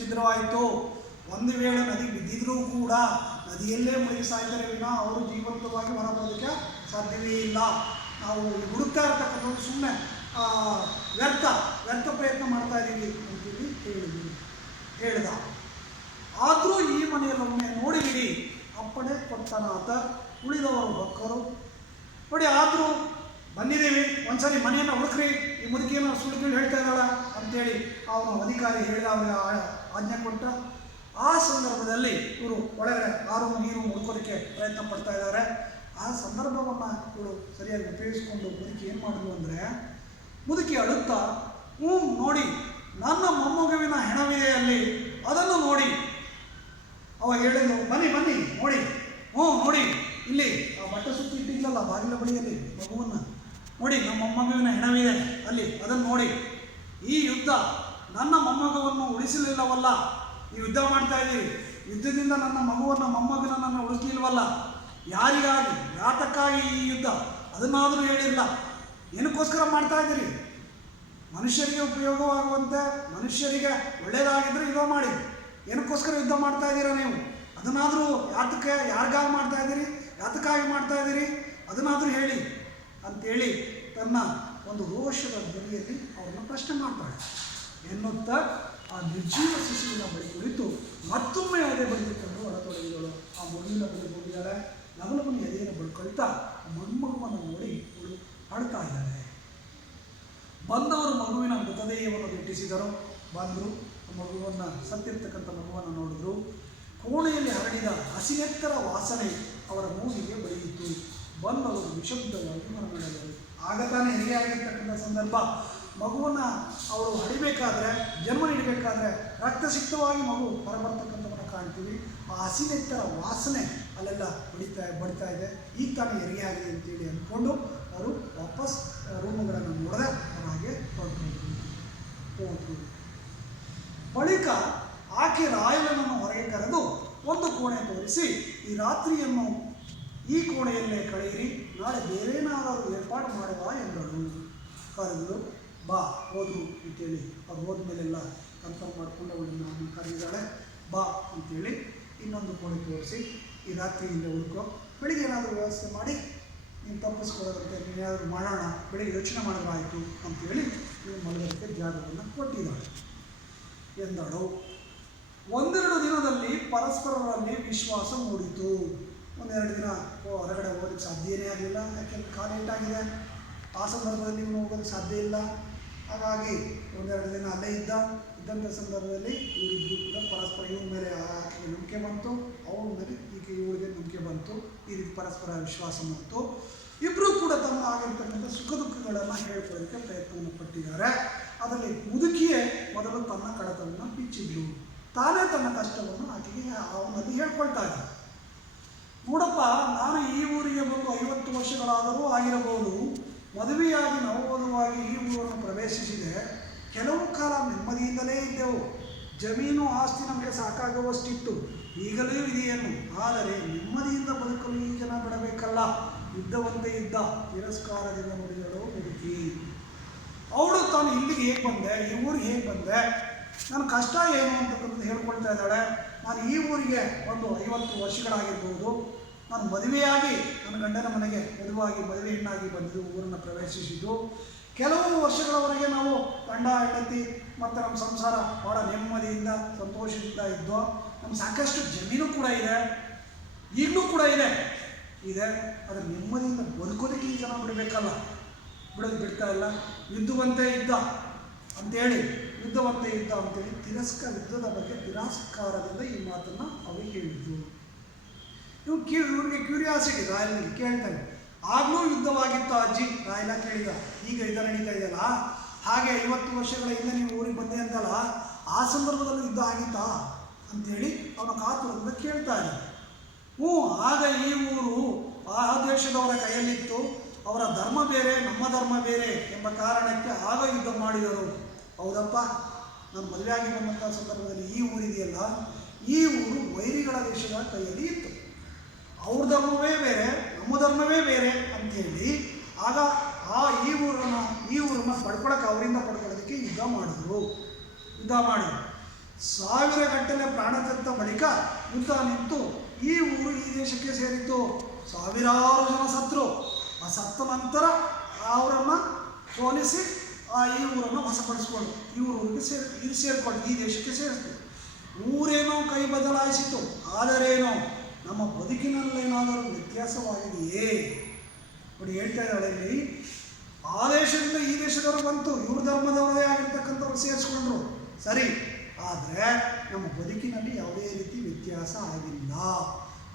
ಛಿದ್ರವಾಯಿತು. ಒಂದು ವೇಳೆ ನದಿ ಬಿದ್ದಿದ್ರೂ ಕೂಡ ನದಿಯಲ್ಲೇ ಮುಳುಗಿ ಸಾಯ್ತಾರೆ ವಿನ ಅವರು ಜೀವಂತವಾಗಿ ಹೊರಬರೋದಕ್ಕೆ ಸಾಧ್ಯವೇ ಇಲ್ಲ. ನಾವು ಹುಡುಕ್ತಾ ಇರ್ತಕ್ಕಂಥವ್ರು ಸುಮ್ಮನೆ ವ್ಯರ್ಥ ಪ್ರಯತ್ನ ಮಾಡ್ತಾ ಇದ್ದೀವಿ ಅಂತೇಳಿ ಹೇಳ್ದ. ಆದರೂ ಈ ಮನೆಯಲ್ಲೊಮ್ಮೆ ನೋಡಿಬಿಡಿ ಅಪ್ಪಣೆ ಕೊಟ್ಟನಾತ. ಉಳಿದವರು ಭಕ್ಕರು ನೋಡಿ, ಆದರೂ ಬಂದಿದ್ದೀವಿ, ಒಂದ್ಸರಿ ಮನೆಯನ್ನು ಹುಡುಕ್ರಿ, ಈ ಮುದುಕಿಯನ್ನು ಸುಳ್ಳು ಹೇಳ್ತಾ ಇದ್ದಾಳ ಅಂತೇಳಿ ಅವನು ಅಧಿಕಾರಿ ಹೇಳಿದ, ಅವರಿಗೆ ಆಜ್ಞೆ ಕೊಟ್ಟ. ಆ ಸಂದರ್ಭದಲ್ಲಿ ಇವರು ಒಳಗಡೆ ನೀರು ಹುಡುಕೋದಕ್ಕೆ ಪ್ರಯತ್ನ ಪಡ್ತಾ ಇದ್ದಾರೆ. ಆ ಸಂದರ್ಭವನ್ನು ಇವರು ಸರಿಯಾಗಿ ಉಪಯೋಗಿಸ್ಕೊಂಡು ಮುದುಕಿ ಏನು ಮಾಡಿದ್ರು ಅಂದರೆ, ಮುದುಕಿ ಅಳುತ್ತಾ, ನೋಡಿ, ನನ್ನ ಮೊಮ್ಮಗುವಿನ ಹೆಣವಿದೆ ಅಲ್ಲಿ, ಅದನ್ನು ನೋಡಿ. ಅವಾಗ ಹೇಳಿದ್ರು, ಬನ್ನಿ ನೋಡಿ, ನೋಡಿ, ಇಲ್ಲಿ ಆ ಬಟ್ಟೆ ಸುತ್ತಿ ಇಟ್ಟಿದ್ದಲ್ಲ ಬಾಗಿಲ ಬಳಿಯಲ್ಲಿ ಮಗುವನ್ನು ನೋಡಿ, ನಮ್ಮ ಮೊಮ್ಮಗುವಿನ ಹೆಣವಿದೆ ಅಲ್ಲಿ, ಅದನ್ನು ನೋಡಿ. ಈ ಯುದ್ಧ ನನ್ನ ಮೊಮ್ಮಗುವನ್ನು ಉಳಿಸಲಿಲ್ಲವಲ್ಲ, ಈ ಯುದ್ಧ ಮಾಡ್ತಾ ಇದ್ದೀರಿ, ಯುದ್ಧದಿಂದ ನನ್ನ ಮಗುವನ್ನು ಮೊಮ್ಮಗನನ್ನು ಉಳಿಸಲಿಲ್ವಲ್ಲ, ಯಾರಿಗಾಗಿ ಯಾತಕ್ಕಾಗಿ ಈ ಯುದ್ಧ ಅದನ್ನಾದರೂ ಹೇಳಿಲ್ಲ. ಏನಕ್ಕೋಸ್ಕರ ಮಾಡ್ತಾ ಇದ್ದೀರಿ? ಮನುಷ್ಯರಿಗೆ ಉಪಯೋಗವಾಗುವಂತೆ, ಮನುಷ್ಯರಿಗೆ ಒಳ್ಳೆಯದಾಗಿದ್ದರೆ ಯುದ್ಧ ಮಾಡಿ. ಏನಕ್ಕೋಸ್ಕರ ಯುದ್ಧ ಮಾಡ್ತಾ ಇದ್ದೀರಾ ನೀವು? ಅದನ್ನಾದರೂ ಯಾರಿಗಾಗಿ ಮಾಡ್ತಾ ಇದ್ದೀರಿ, ಯಾತಕ್ಕಾಗಿ ಮಾಡ್ತಾ ಇದ್ದೀರಿ, ಅದನ್ನಾದರೂ ಹೇಳಿ ಅಂತೇಳಿ ತನ್ನ ಒಂದು ರೋಷದ ಧ್ವನಿಯಲ್ಲಿ ಅವ್ರನ್ನ ಪ್ರಶ್ನೆ ಮಾಡ್ತಾಳೆ. ಎನ್ನುತ್ತಾ ಆ ನಿರ್ಜೀವ ಶಿಶುವಿನ ಬಳಿ ಕುಳಿತು ಮತ್ತೊಮ್ಮೆ ಅದೇ ಬಳಿದುಕೊಂಡು ಹೊರತೊಡಗಿದಳು. ಆ ಮಗುವಿನ ಬಳಿ ಹೋಗಿದ್ದಾಳೆ. ನಗಲವನ್ನು ಎದೆಯನ್ನು ಬಳ್ಕೊಳ್ತಾ ಮೊಮ್ಮಗುವನ್ನು ನೋಡಿ ಅವಳು ಅಳ್ತಾ ಇದ್ದಾಳೆ. ಬಂದವರು ಮಗುವಿನ ಮೃತದೇಹವನ್ನು ದಿಟ್ಟಿಸಿದರು. ಬಂದರು, ಮಗುವನ್ನು ಸತ್ತಿರ್ತಕ್ಕಂಥ ಮಗುವನ್ನು ನೋಡಿದ್ರು. ಕೋಣೆಯಲ್ಲಿ ಹರಡಿದ ಹಸಿನೆತ್ತರ ವಾಸನೆ ಅವರ ಮೂಗಿಗೆ ಬಡಿಯಿತು. ಬಂದವರು ನಿಶಬ್ದವಾಗಿ ಹೊರನಡೆದರು. ಆಗ ತಾನೇ ಹೆರಿಗೆ ಆಗಿರ್ತಕ್ಕಂಥ ಸಂದರ್ಭ. ಮಗುವನ್ನು ಅವಳು ಜನ್ಮ ನೀಡಬೇಕಾದ್ರೆ ರಕ್ತಸಿಕ್ತವಾಗಿ ಮಗು ಹೊರಬರ್ತಕ್ಕಂಥವನ್ನು ಕಾಣ್ತೀವಿ. ಆ ಹಸಿನೆತ್ತರ ವಾಸನೆ ಅಲ್ಲೆಲ್ಲ ಬಡಿತಾ ಇದೆ. ಈಗ ತಾನೇ ಹೆರಿಗೆ ಆಗಿದೆ ಅಂತೇಳಿ ಅಂದ್ಕೊಂಡು ಅವರು ವಾಪಸ್ ರೂಮುಗಳನ್ನು ನೋಡದೆ ಹಾಗೆ ಹೋದರು. ಬಳಿಕ ಆಕೆ ರಾಯಲನನ್ನು ಹೊರಗೆ ಕರೆದು ಒಂದು ಕೋಣೆ ತೋರಿಸಿ, ಈ ರಾತ್ರಿಯನ್ನು ಈ ಕೋಣೆಯಲ್ಲೇ ಕಳೆಯಿರಿ, ನಾಳೆ ಬೇರೇನಾದರೂ ಏರ್ಪಾಡು ಮಾಡುವ ಎಂದಳು. ಕರೆದು ಬಾ ಹೋದ್ರು ಅಂತೇಳಿ ಅವ್ರು ಹೋದ್ಮೇಲೆಲ್ಲ ಕನ್ಫರ್ಮ್ ಮಾಡಿಕೊಂಡು ಅವಳನ್ನು ಕರೆದಿದ್ದಾಳೆ. ಬಾ ಅಂತೇಳಿ ಇನ್ನೊಂದು ಕೋಣೆ ತೋರಿಸಿ, ಈ ರಾತ್ರಿ ಇಲ್ಲೇ ಉಳ್ಕೊ, ಬೆಳಿಗ್ಗೆ ಏನಾದರೂ ವ್ಯವಸ್ಥೆ ಮಾಡಿ ನೀನು ತಪ್ಪಿಸ್ಕೊಳ್ಳೋದಂತೆ ನೀನೇನಾದರೂ ಮಾಡೋಣ, ಬೆಳಿಗ್ಗೆ ಯೋಚನೆ ಮಾಡೋದಾಯಿತು ಅಂತೇಳಿ ನೀವು ಮಲಗೋದಕ್ಕೆ ಜಾಗವನ್ನು ಕೊಟ್ಟಿದ್ದಾಳೆ ಎಂದಳು. 1-2 ದಿನದಲ್ಲಿ ಪರಸ್ಪರರಲ್ಲಿ ವಿಶ್ವಾಸ ಮೂಡಿತು. 1-2 ದಿನ ಹೊರಗಡೆ ಹೋಗೋದಕ್ಕೆ ಸಾಧ್ಯವೇ ಆಗಲಿಲ್ಲ, ಯಾಕೆಂದರೆ ಕಾಲ ಏಟಾಗಿದೆ. ಆ ಸಂದರ್ಭದಲ್ಲಿ ಇವನು ಹೋಗೋದಕ್ಕೆ ಸಾಧ್ಯ ಇಲ್ಲ. ಹಾಗಾಗಿ 1-2 ದಿನ ಅಲ್ಲೇ ಇದ್ದಂಥ ಸಂದರ್ಭದಲ್ಲಿ ಇವರಿಬ್ಬರು ಕೂಡ ಪರಸ್ಪರ ಇವನ ಮೇಲೆ ಆಕೆಗೆ ನಂಬಿಕೆ ಬಂತು, ಅವಳ ಮೇಲೆ ಇವಳಿಗೆ ನಂಬಿಕೆ ಬಂತು. ಈ ರೀತಿ ಪರಸ್ಪರ ವಿಶ್ವಾಸ ಬಂತು. ಇಬ್ಬರೂ ಕೂಡ ತಮ್ಮ ಆಗಿರ್ತಕ್ಕಂಥ ಸುಖ ದುಃಖಗಳನ್ನು ಹೇಳ್ಕೊಳ್ಳೋದಕ್ಕೆ ಪ್ರಯತ್ನವನ್ನು ಪಟ್ಟಿದ್ದಾರೆ. ಅದರಲ್ಲಿ ಮುದುಕಿಯೇ ಮೊದಲು ತನ್ನ ಕಡತವನ್ನು ಬಿಚ್ಚಿದ್ಲು. ತಾನೇ ತನ್ನ ಕಷ್ಟವನ್ನು ಆಕೆಗೆ ಅವನಲ್ಲಿ ಹೇಳ್ಕೊಳ್ತಾ ಇದ್ದ. ನೋಡಪ್ಪ, ನಾನು ಈ ಊರಿಗೆ ಬಂದು 50 ವರ್ಷಗಳಾದರೂ ಆಗಿರಬಹುದು. ಮದುವೆಯಾಗಿ ನವವಧುವಾಗಿ ಈ ಊರನ್ನು ಪ್ರವೇಶಿಸಿದೆ. ಕೆಲವು ಕಾಲ ನೆಮ್ಮದಿಯಿಂದಲೇ ಇದ್ದೆವು. ಜಮೀನು ಆಸ್ತಿ ನಮಗೆ ಸಾಕಾಗುವಷ್ಟಿತ್ತು, ಈಗಲೂ ಇದೆಯನ್ನು. ಆದರೆ ನೆಮ್ಮದಿಯಿಂದ ಬದುಕಲು ಈ ಜನ ಬಿಡಬೇಕಲ್ಲ. ಯುದ್ಧವಂತೆ ಇದ್ದ ತಿರಸ್ಕಾರದಿಂದ ನುಡಿದಳು ಮುದುಕಿ. ಅವಳು ತಾನು ಇಲ್ಲಿಗೆ ಹೇಗೆ ಬಂದೆ, ಈ ಊರಿಗೆ ಹೇಗೆ ಬಂದೆ, ನನ್ನ ಕಷ್ಟ ಏನು ಅಂತಕ್ಕಂಥದ್ದು ಹೇಳ್ಕೊಳ್ತಾ ಇದ್ದಾಳೆ. ನಾನು ಈ ಊರಿಗೆ ಒಂದು 50 ವರ್ಷಗಳಾಗಿರ್ಬೋದು. ನಾನು ಮದುವೆಯಾಗಿ ನನ್ನ ಗಂಡನ ಮನೆಗೆ ಮದುವೆ ಹೆಣ್ಣಾಗಿ ಬಂದಿದ್ದು, ಊರನ್ನು ಪ್ರವೇಶಿಸಿದ್ದು. ಕೆಲವು ವರ್ಷಗಳವರೆಗೆ ನಾವು ಗಂಡ ಹೆಂಡತಿ ಮತ್ತು ನಮ್ಮ ಸಂಸಾರ ಭಾಳ ನೆಮ್ಮದಿಯಿಂದ ಸಂತೋಷದಿಂದ ಇದ್ದೋ. ನಮ್ಗೆ ಸಾಕಷ್ಟು ಜಮೀನು ಕೂಡ ಇದೆ, ಈಗಲೂ ಕೂಡ ಇದೆ. ಅದರ ನೆಮ್ಮದಿಯಿಂದ ಬದುಕೋದಕ್ಕೆ ಈ ಜನ ಬಿಡಬೇಕಲ್ಲ, ಬಿಡ್ತಾ ಇಲ್ಲ. ಯುದ್ಧವಂತೆ ಇದ್ದ ಅಂತೇಳಿ ಯುದ್ಧದ ಬಗ್ಗೆ ತಿರಸ್ಕಾರದಿಂದ ಈ ಮಾತನ್ನು ಅವರಿಗೆ ಹೇಳಿದ್ದು. ಇವ್ರಿಗೆ ಕ್ಯೂರಿಯಾಸಿಟಿ, ರಾಯಲಿಗೆ ಕೇಳ್ತಾನೆ, ಆಗಲೂ ಯುದ್ಧವಾಗಿತ್ತು ಅಜ್ಜಿ? ರಾಯಲ ಕೇಳಿದ. ಈಗ ಯುದ್ಧ ನಡೀತಾ ಇದೆಯಲ್ಲ, ಹಾಗೆ 50 ವರ್ಷಗಳ ಹಿಂದೆ ನೀವು ಊರಿಗೆ ಬಂದೆ ಅಂತಲ್ಲ, ಆ ಸಂದರ್ಭದಲ್ಲೂ ಯುದ್ಧ ಆಗಿತ್ತಾ ಅಂಥೇಳಿ ಅವನ ಕಾತುರದಿಂದ ಕೇಳ್ತಾ ಇದ್ದ. ಆಗ ಈ ಊರು ಆ ದೇಶದವರ ಕೈಯಲ್ಲಿತ್ತು. ಅವರ ಧರ್ಮ ಬೇರೆ, ನಮ್ಮ ಧರ್ಮ ಬೇರೆ ಎಂಬ ಕಾರಣಕ್ಕೆ ಆಗ ಯುದ್ಧ ಮಾಡಿದರು. ಹೌದಪ್ಪ, ನಾನು ಮದುವೆಯಾಗಿ ಬಂದಂಥ ಸಂದರ್ಭದಲ್ಲಿ ಈ ಊರಿದೆಯಲ್ಲ, ಈ ಊರು ವೈರಿಗಳ ದೇಶದ ಕೈಯಲ್ಲಿ ಇತ್ತು. ಅವ್ರ ಧರ್ಮವೇ ಬೇರೆ, ನಮ್ಮ ಧರ್ಮವೇ ಬೇರೆ ಅಂಥೇಳಿ ಆಗ ಈ ಊರನ್ನು ಅವರಿಂದ ಪಡ್ಕೊಳ್ಳೋದಕ್ಕೆ ಯುದ್ಧ ಮಾಡಿದ್ರು. 1000 ಗಟ್ಟಲೆ ಪ್ರಾಣ ತೆತ್ತ ಬಳಿಕ ಯುದ್ಧ ನಿಂತು ಈ ಊರು ಈ ದೇಶಕ್ಕೆ ಸೇರಿತ್ತು. ಸಾವಿರಾರು ಜನ ಸತ್ರು. ಆ ಸತ್ತ ನಂತರ ಅವರನ್ನು ಸೋಲಿಸಿ ಈ ಊರನ್ನು ವಶಪಡಿಸ್ಕೊಂಡು ಇದು ಸೇರಿಕೊಂಡು ಈ ದೇಶಕ್ಕೆ ಸೇರಿಸ್ತು. ಊರೇನೋ ಕೈ ಬದಲಾಯಿಸಿತು, ಆದರೇನೋ ನಮ್ಮ ಬದುಕಿನಲ್ಲೇನಾದರೂ ವ್ಯತ್ಯಾಸವಾಗಿದೆಯೇ? ನೋಡಿ, ಹೇಳ್ತಾ ಇದ್ದಾಳೆ ಇಲ್ಲಿ, ಆ ದೇಶದಿಂದ ಈ ದೇಶದವರು ಬಂತು, ಇವ್ರ ಧರ್ಮದವರೇ ಆಗಿರ್ತಕ್ಕಂಥವ್ರು ಸೇರಿಸ್ಕೊಂಡ್ರು, ಸರಿ. ಆದರೆ ನಮ್ಮ ಬದುಕಿನಲ್ಲಿ ಯಾವುದೇ ರೀತಿ ವ್ಯತ್ಯಾಸ ಆಗಿಲ್ಲ.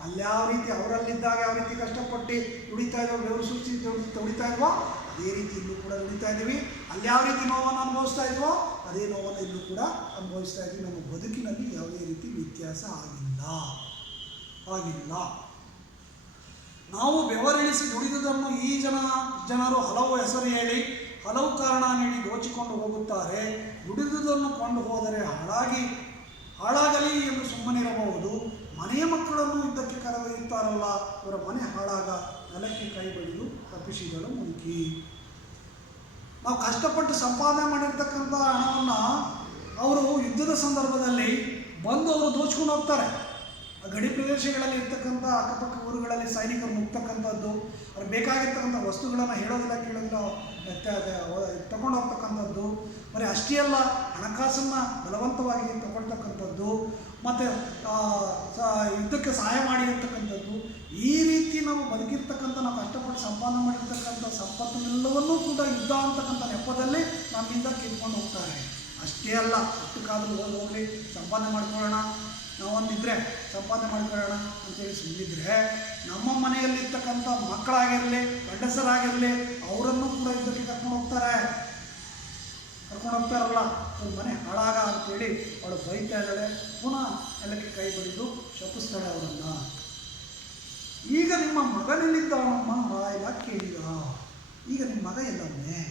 ಅಲ್ಲಿ ಯಾವ ರೀತಿ ಅವರಲ್ಲಿದ್ದಾಗ ಯಾವ ರೀತಿ ಕಷ್ಟಪಟ್ಟು ದುಡಿತಾ ಇದ್ವೋ, ಬೆವರು ಸುರಿಸಿ ದುಡಿತಾ ಇದ್ವೋ, ಅದೇ ರೀತಿ ಇಲ್ಲೂ ಕೂಡ ದುಡಿತಾ ಇದ್ದೀವಿ. ಅಲ್ಲಿ ಯಾವ ರೀತಿ ನೋವನ್ನು ಅನುಭವಿಸ್ತಾ ಇದ್ವೋ ಅದೇ ನೋವನ್ನು ಇಲ್ಲೂ ಕೂಡ ಅನುಭವಿಸ್ತಾ ಇದ್ವಿ. ನಮ್ಮ ಬದುಕಿನಲ್ಲಿ ಯಾವುದೇ ರೀತಿ ವ್ಯತ್ಯಾಸ ಆಗಿಲ್ಲ. ನಾವು ಬೆವರಿಳಿಸಿ ದುಡಿದುದನ್ನು ಈ ಜನರು ಹಲವು ಹೆಸರು ಹೇಳಿ, ಹಲವು ಕಾರಣ ನೀಡಿ ದೋಚಿಕೊಂಡು ಹೋಗುತ್ತಾರೆ. ದುಡಿದುದನ್ನು ಕೊಂಡು ಹೋದರೆ ಹಾಳಾಗಲಿ ಎಂದು ಸುಮ್ಮನಿರಬಹುದು. ಮನೆಯ ಮಕ್ಕಳನ್ನು ಯುದ್ಧಕ್ಕೆ ಕರೆದೊಯ್ಯುತ್ತಾರಲ್ಲ, ಅವರ ಮನೆ ಹಾಳಾಗ ನೆಲಕ್ಕೆ ಕೈ ಬಡಿದು ತಪ್ಪಿಸಿದಳು ಮುದುಕಿ. ನಾವು ಕಷ್ಟಪಟ್ಟು ಸಂಪಾದನೆ ಮಾಡಿರ್ತಕ್ಕಂಥ ಹಣವನ್ನು ಅವರು ಯುದ್ಧದ ಸಂದರ್ಭದಲ್ಲಿ ಬಂದು ಅವರು ದೋಚ್ಕೊಂಡು ಹೋಗ್ತಾರೆ. ಗಡಿ ಪ್ರದೇಶಗಳಲ್ಲಿ ಇರ್ತಕ್ಕಂಥ ಅಕ್ಕಪಕ್ಕ ಊರುಗಳಲ್ಲಿ ಸೈನಿಕರು ನುಗ್ತಕ್ಕಂಥದ್ದು, ಅವ್ರಿಗೆ ಬೇಕಾಗಿರ್ತಕ್ಕಂಥ ವಸ್ತುಗಳನ್ನು ಕೇಳೋದಿಲ್ಲ ತಗೊಂಡು ಹೋಗ್ತಕ್ಕಂಥದ್ದು. ಬರೀ ಅಷ್ಟೇ ಅಲ್ಲ, ಹಣಕಾಸನ್ನು ಬಲವಂತವಾಗಿ ತಗೊಳ್ತಕ್ಕಂಥದ್ದು, ಮತ್ತು ಯುದ್ಧಕ್ಕೆ ಸಹಾಯ ಮಾಡಿರ್ತಕ್ಕಂಥದ್ದು. ಈ ರೀತಿ ನಾವು ಬದುಕಿರ್ತಕ್ಕಂಥ, ನಾವು ಕಷ್ಟಪಟ್ಟು ಸಂಪಾದನೆ ಮಾಡಿರ್ತಕ್ಕಂಥ ಸಂಪತ್ತನ್ನೆಲ್ಲವನ್ನೂ ಕೂಡ ಯುದ್ಧ ಅಂತಕ್ಕಂಥ ನೆಪದಲ್ಲಿ ನಮ್ಮಿಂದ ಕಿತ್ಕೊಂಡು ಹೋಗ್ತಾರೆ. ಅಷ್ಟೇ ಅಲ್ಲ, ಅಷ್ಟಕ್ಕಾದರೂ ಹೋಗಲಿ ಸಂಪಾದನೆ ಮಾಡ್ಕೊಳ್ಳೋಣ, ನಾವೊಂದಿದ್ರೆ ಸಂಪಾದನೆ ಮಾಡ್ಕೊಳ್ಳೋಣ ಅಂತೇಳಿ ಸುಮ್ಮನಿದ್ರೆ, ನಮ್ಮ ಮನೆಯಲ್ಲಿರ್ತಕ್ಕಂಥ ಮಕ್ಕಳಾಗಿರಲಿ ಗಂಡಸರಾಗಿರಲಿ ಅವರನ್ನು ಕೂಡ ಯುದ್ಧಕ್ಕೆ ಕರ್ಕೊಂಡು ಹೋಗ್ತಾರಲ್ಲ, ಅವ್ರ ಮನೆ ಹಾಳಾಗ ಅಂತೇಳಿ ಅವಳು ಬೈತಾ ಇದ್ದಾಳೆ. ಪುನಃ ನೆಲಕ್ಕೆ ಕೈ ಬಡಿದು ಶಪಿಸ್ತಾಳೆ ಅವರನ್ನು. ಈಗ ನಿಮ್ಮ ಮಗನಲ್ಲಿದ್ದವನಮ್ಮ ರಾಯಲ ಕೇಳಿದ. ಈಗ ನಿಮ್ಮ ಮಗ ಎಲ್ಲವನ್ನೇ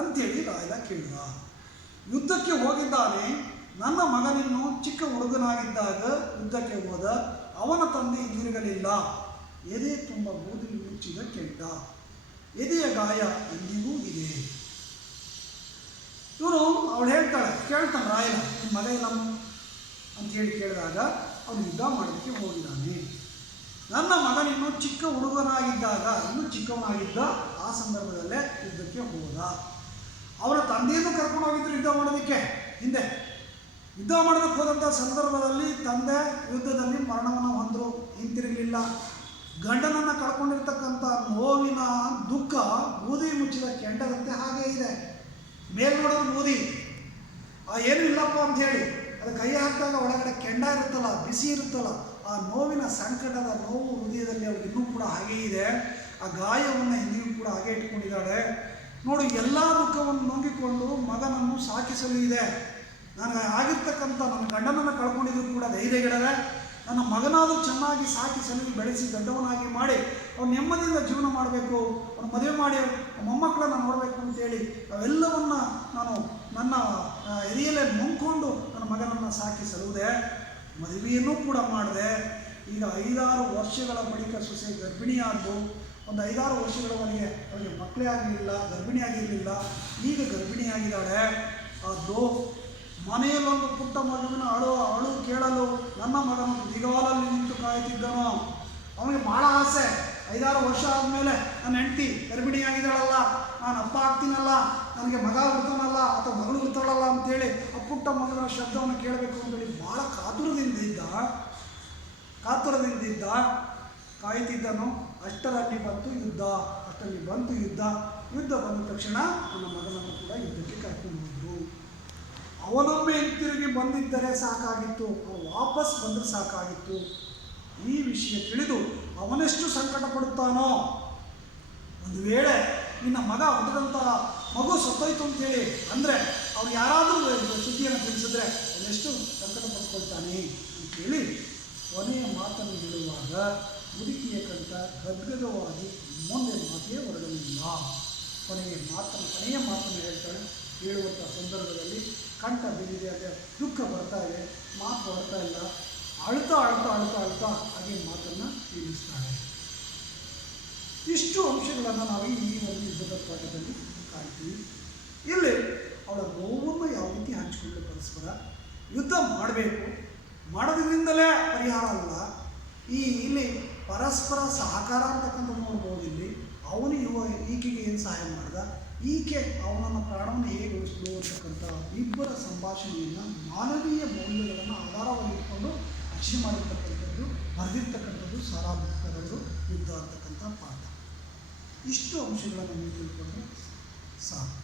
ಅಂತೇಳಿ ರಾಯಲ ಕೇಳಿದ. ಯುದ್ಧಕ್ಕೆ ಹೋಗಿದ್ದಾನೆ. ನನ್ನ ಮಗನಿನ್ನು ಚಿಕ್ಕ ಹುಡುಗನಾಗಿದ್ದಾಗ ಯುದ್ಧಕ್ಕೆ ಹೋದ. ಅವನ ತಂದೆ ಹಿಂದಿರುಗಲಿಲ್ಲ. ಎದೆ ತುಂಬ ಬೂದಿ ಮುಚ್ಚಿದ ಕೆಂಡ. ಎದೆಯ ಗಾಯ ಎಂದಿಗೂ ಇದೆ. ಅವಳು ಕೇಳ್ತಾನೆ ರಾಯಲ, ನಿಮ್ಮ ಮಗ ಇಲ್ಲಮ್ಮ ಅಂಥೇಳಿ ಕೇಳಿದಾಗ ಅವನು ಯುದ್ಧ ಮಾಡೋದಕ್ಕೆ ಹೋಗಿದ್ದಾನೆ. ನನ್ನ ಮಗನಿನ್ನು ಚಿಕ್ಕ ಹುಡುಗನಾಗಿದ್ದಾಗ, ಇನ್ನೂ ಚಿಕ್ಕವನಾಗಿದ್ದ ಆ ಸಂದರ್ಭದಲ್ಲೇ ಯುದ್ಧಕ್ಕೆ ಹೋದ. ಅವರ ತಂದೆಯನ್ನು ಕರ್ಕೊಂಡು ಹೋಗಿದ್ರು ಯುದ್ಧ ಮಾಡೋದಕ್ಕೆ. ಯುದ್ಧ ಮಾಡೋದಕ್ಕೆ ಹೋದಂಥ ಸಂದರ್ಭದಲ್ಲಿ ತಂದೆ ಯುದ್ಧದಲ್ಲಿ ಮರಣವನ್ನು ಹೊಂದರು, ಹಿಂತಿರುಗಲಿಲ್ಲ. ಗಂಡನನ್ನು ಕಳ್ಕೊಂಡಿರ್ತಕ್ಕಂಥ ನೋವಿನ ದುಃಖ ಬೂದಿ ಮುಚ್ಚಿದ ಕೆಂಡದಂತೆ ಹಾಗೇ ಇದೆ. ಮೇಲೆ ನೋಡೋದು ಬೂದಿ, ಏನೂ ಇಲ್ಲಪ್ಪ ಅಂಥೇಳಿ ಅದು ಕೈ ಹಾಕಿದಾಗ ಒಳಗಡೆ ಕೆಂಡ ಇರುತ್ತಲ್ಲ, ಬಿಸಿ ಇರುತ್ತಲ್ಲ, ಆ ನೋವಿನ ಸಂಕಟದ ನೋವು ಹೃದಯದಲ್ಲಿ ಅವ್ರಿಗೆ ಇನ್ನೂ ಕೂಡ ಹಾಗೇ ಇದೆ. ಆ ಗಾಯವನ್ನು ಇಂದಿಗೂ ಕೂಡ ಹಾಗೆ ಇಟ್ಕೊಂಡಿದ್ದಾಳೆ. ನೋಡು, ಎಲ್ಲ ದುಃಖವನ್ನು ನುಂಗಿಕೊಂಡು ಮಗನನ್ನು ಸಾಕಿಸಲು ಇದೆ. ನನಗೆ ಆಗಿರ್ತಕ್ಕಂಥ ನನ್ನ ಗಂಡನನ್ನು ಕಳ್ಕೊಂಡಿದ್ರು ಕೂಡ ಧೈರ್ಯಗೆಡದೆ ನನ್ನ ಮಗನಾದರೂ ಚೆನ್ನಾಗಿ ಸಾಕಿ ಸಲಹಿ ಬೆಳೆಸಿ ದೊಡ್ಡವನಾಗಿ ಮಾಡಿ ಅವನು ನೆಮ್ಮದಿಯಿಂದ ಜೀವನ ಮಾಡಬೇಕು, ಅವನು ಮದುವೆ ಮಾಡಿ ಮೊಮ್ಮಕ್ಕಳನ್ನು ನೋಡಬೇಕು ಅಂತೇಳಿ ಅವೆಲ್ಲವನ್ನ ನಾನು ನನ್ನ ಎದೆಯಲ್ಲೇ ನುಂಗ್ಕೊಂಡು ನನ್ನ ಮಗನನ್ನು ಸಾಕಿ ಸಲುವುದೇ. ಮದುವೆಯನ್ನೂ ಕೂಡ ಮಾಡಿದೆ. ಈಗ 5-6 ವರ್ಷಗಳ ಬಳಿಕ ಸೊಸೆ ಗರ್ಭಿಣಿಯಾದ್ದು. ಒಂದು 5-6 ವರ್ಷಗಳವರೆಗೆ ಅವರಿಗೆ ಮಕ್ಕಳೇ ಆಗಿರಲಿಲ್ಲ, ಗರ್ಭಿಣಿಯಾಗಿರಲಿಲ್ಲ. ಈಗ ಗರ್ಭಿಣಿಯಾಗಿದ್ದಾಳೆ. ಆದರೂ ಮನೆಯಲ್ಲೊಂದು ಪುಟ್ಟ ಮಗುವಿನ ಅಳು ಕೇಳಲು ನನ್ನ ಮಗನು ದಿಗಾಲಲ್ಲಿ ನಿಂತು ಕಾಯುತ್ತಿದ್ದನು. ಅವನಿಗೆ ಭಾಳ ಆಸೆ. 5-6 ವರ್ಷ ಆದಮೇಲೆ ನನ್ನ ಹೆಂಡತಿ ಗರ್ಭಿಣಿಯಾಗಿದ್ದಾಳಲ್ಲ, ನಾನು ಅಪ್ಪ ಆಗ್ತೀನಲ್ಲ, ನನಗೆ ಮಗ ಹುಡ್ತಾನಲ್ಲ ಅಥವಾ ಮಗಳು ಹುಡ್ತಾಳಲ್ಲ ಅಂತೇಳಿ ಆ ಪುಟ್ಟ ಮಗನ ಶಬ್ದವನ್ನು ಕೇಳಬೇಕು ಅಂತೇಳಿ ಭಾಳ ಕಾತುರದಿಂದ ಇದ್ದ ಕಾಯ್ತಿದ್ದನು. ಅಷ್ಟರಲ್ಲಿ ಬಂತು ಯುದ್ಧ ಬಂದ ತಕ್ಷಣ ನನ್ನ ಮಗನನ್ನು ಕೂಡ ಯುದ್ಧಕ್ಕೆ ಕರ್ಕೊಂಡು ಹೋದರು. ಅವನೊಮ್ಮೆ ಹಿಂತಿರುಗಿ ಬಂದಿದ್ದರೆ ಸಾಕಾಗಿತ್ತು, ಅವನು ವಾಪಸ್ ಬಂದರೆ ಸಾಕಾಗಿತ್ತು. ಈ ವಿಷಯ ತಿಳಿದು ಅವನೆಷ್ಟು ಸಂಕಟ ಪಡುತ್ತಾನೋ. ಒಂದು ವೇಳೆ ನಿನ್ನ ಮಗ ಹುಟ್ಟಿದಂತಹ ಮಗು ಸತ್ತೋಯ್ತು ಅಂತೇಳಿ ಅಂದರೆ ಅವ್ರು ಯಾರಾದರೂ ಸುದ್ದಿಯನ್ನು ತಿಳಿಸಿದ್ರೆ ಅವನೆಷ್ಟು ಸಂಕಟ ಪಡ್ಕೊಳ್ತಾನೆ ಅಂತೇಳಿ ಕೊನೆಯ ಮಾತನ್ನು ಹೇಳುವಾಗ ಮುದುಕಿಯ ಕಂಠ ಗದ್ಗದವಾಗಿ ಮುಂದೆ ಮಾತೇ ಹೊರಡಲಿಲ್ಲ. ಕೊನೆಯ ಮಾತನ್ನು ಹೇಳ್ತಾಳೆ. ಹೇಳುವಂಥ ಸಂದರ್ಭದಲ್ಲಿ ಕಂಠ ಬಿದ್ದಿದೆ, ಅದೇ ದುಃಖ ಬರ್ತಾ ಇದೆ, ಮಾತು ಬರ್ತಾ ಇಲ್ಲ. ಅಳ್ತಾ ಹಾಗೆ ಮಾತನ್ನು ನಿಲ್ಲಿಸ್ತಾಳೆ. ಇಷ್ಟು ಅಂಶಗಳನ್ನು ನಾವು ಈ ಒಂದು ಯುದ್ಧದ ಪಾಠದಲ್ಲಿ ಕಾಣ್ತೀವಿ. ಇಲ್ಲಿ ಅವಳ ನೋವನ್ನು ಯಾವ ರೀತಿ ಹಂಚಿಕೊಂಡು ಪರಸ್ಪರ ಯುದ್ಧ ಮಾಡಬೇಕು, ಮಾಡೋದ್ರಿಂದಲೇ ಪರಿಹಾರ ಅಲ್ಲ. ಇಲ್ಲಿ ಪರಸ್ಪರ ಸಹಕಾರ ಅಂತಕ್ಕಂಥ ನೋಡ್ಬೋದು. ಇಲ್ಲಿ ಅವನು ಈಕೆಗೆ ಏನು ಸಹಾಯ ಮಾಡ್ದ, ಈಕೆ ಅವನನ್ನು ಪ್ರಾಣವನ್ನು ಹೇಗೆ ಉಳಿಸ್ಲು ಅಂತಕ್ಕಂಥ ಇಬ್ಬರ ಸಂಭಾಷಣೆಯನ್ನು ಮಾನವೀಯ ಮೌಲ್ಯಗಳನ್ನು ಆಧಾರವಾಗಿ ಇಟ್ಕೊಂಡು ರಚನೆ ಮಾಡಿರ್ತಕ್ಕಂಥದ್ದು, ಬರೆದಿರ್ತಕ್ಕಂಥದ್ದು ಸಾರಾಭೂತರವರು ಯುದ್ಧ ಅಂತಕ್ಕಂಥ ಪಾಠ. ಇಷ್ಟು ಅಂಶಗಳನ್ನು ನೀವು ತಿಳ್ಕೊಂಡ್ರೆ ಸಾಕು.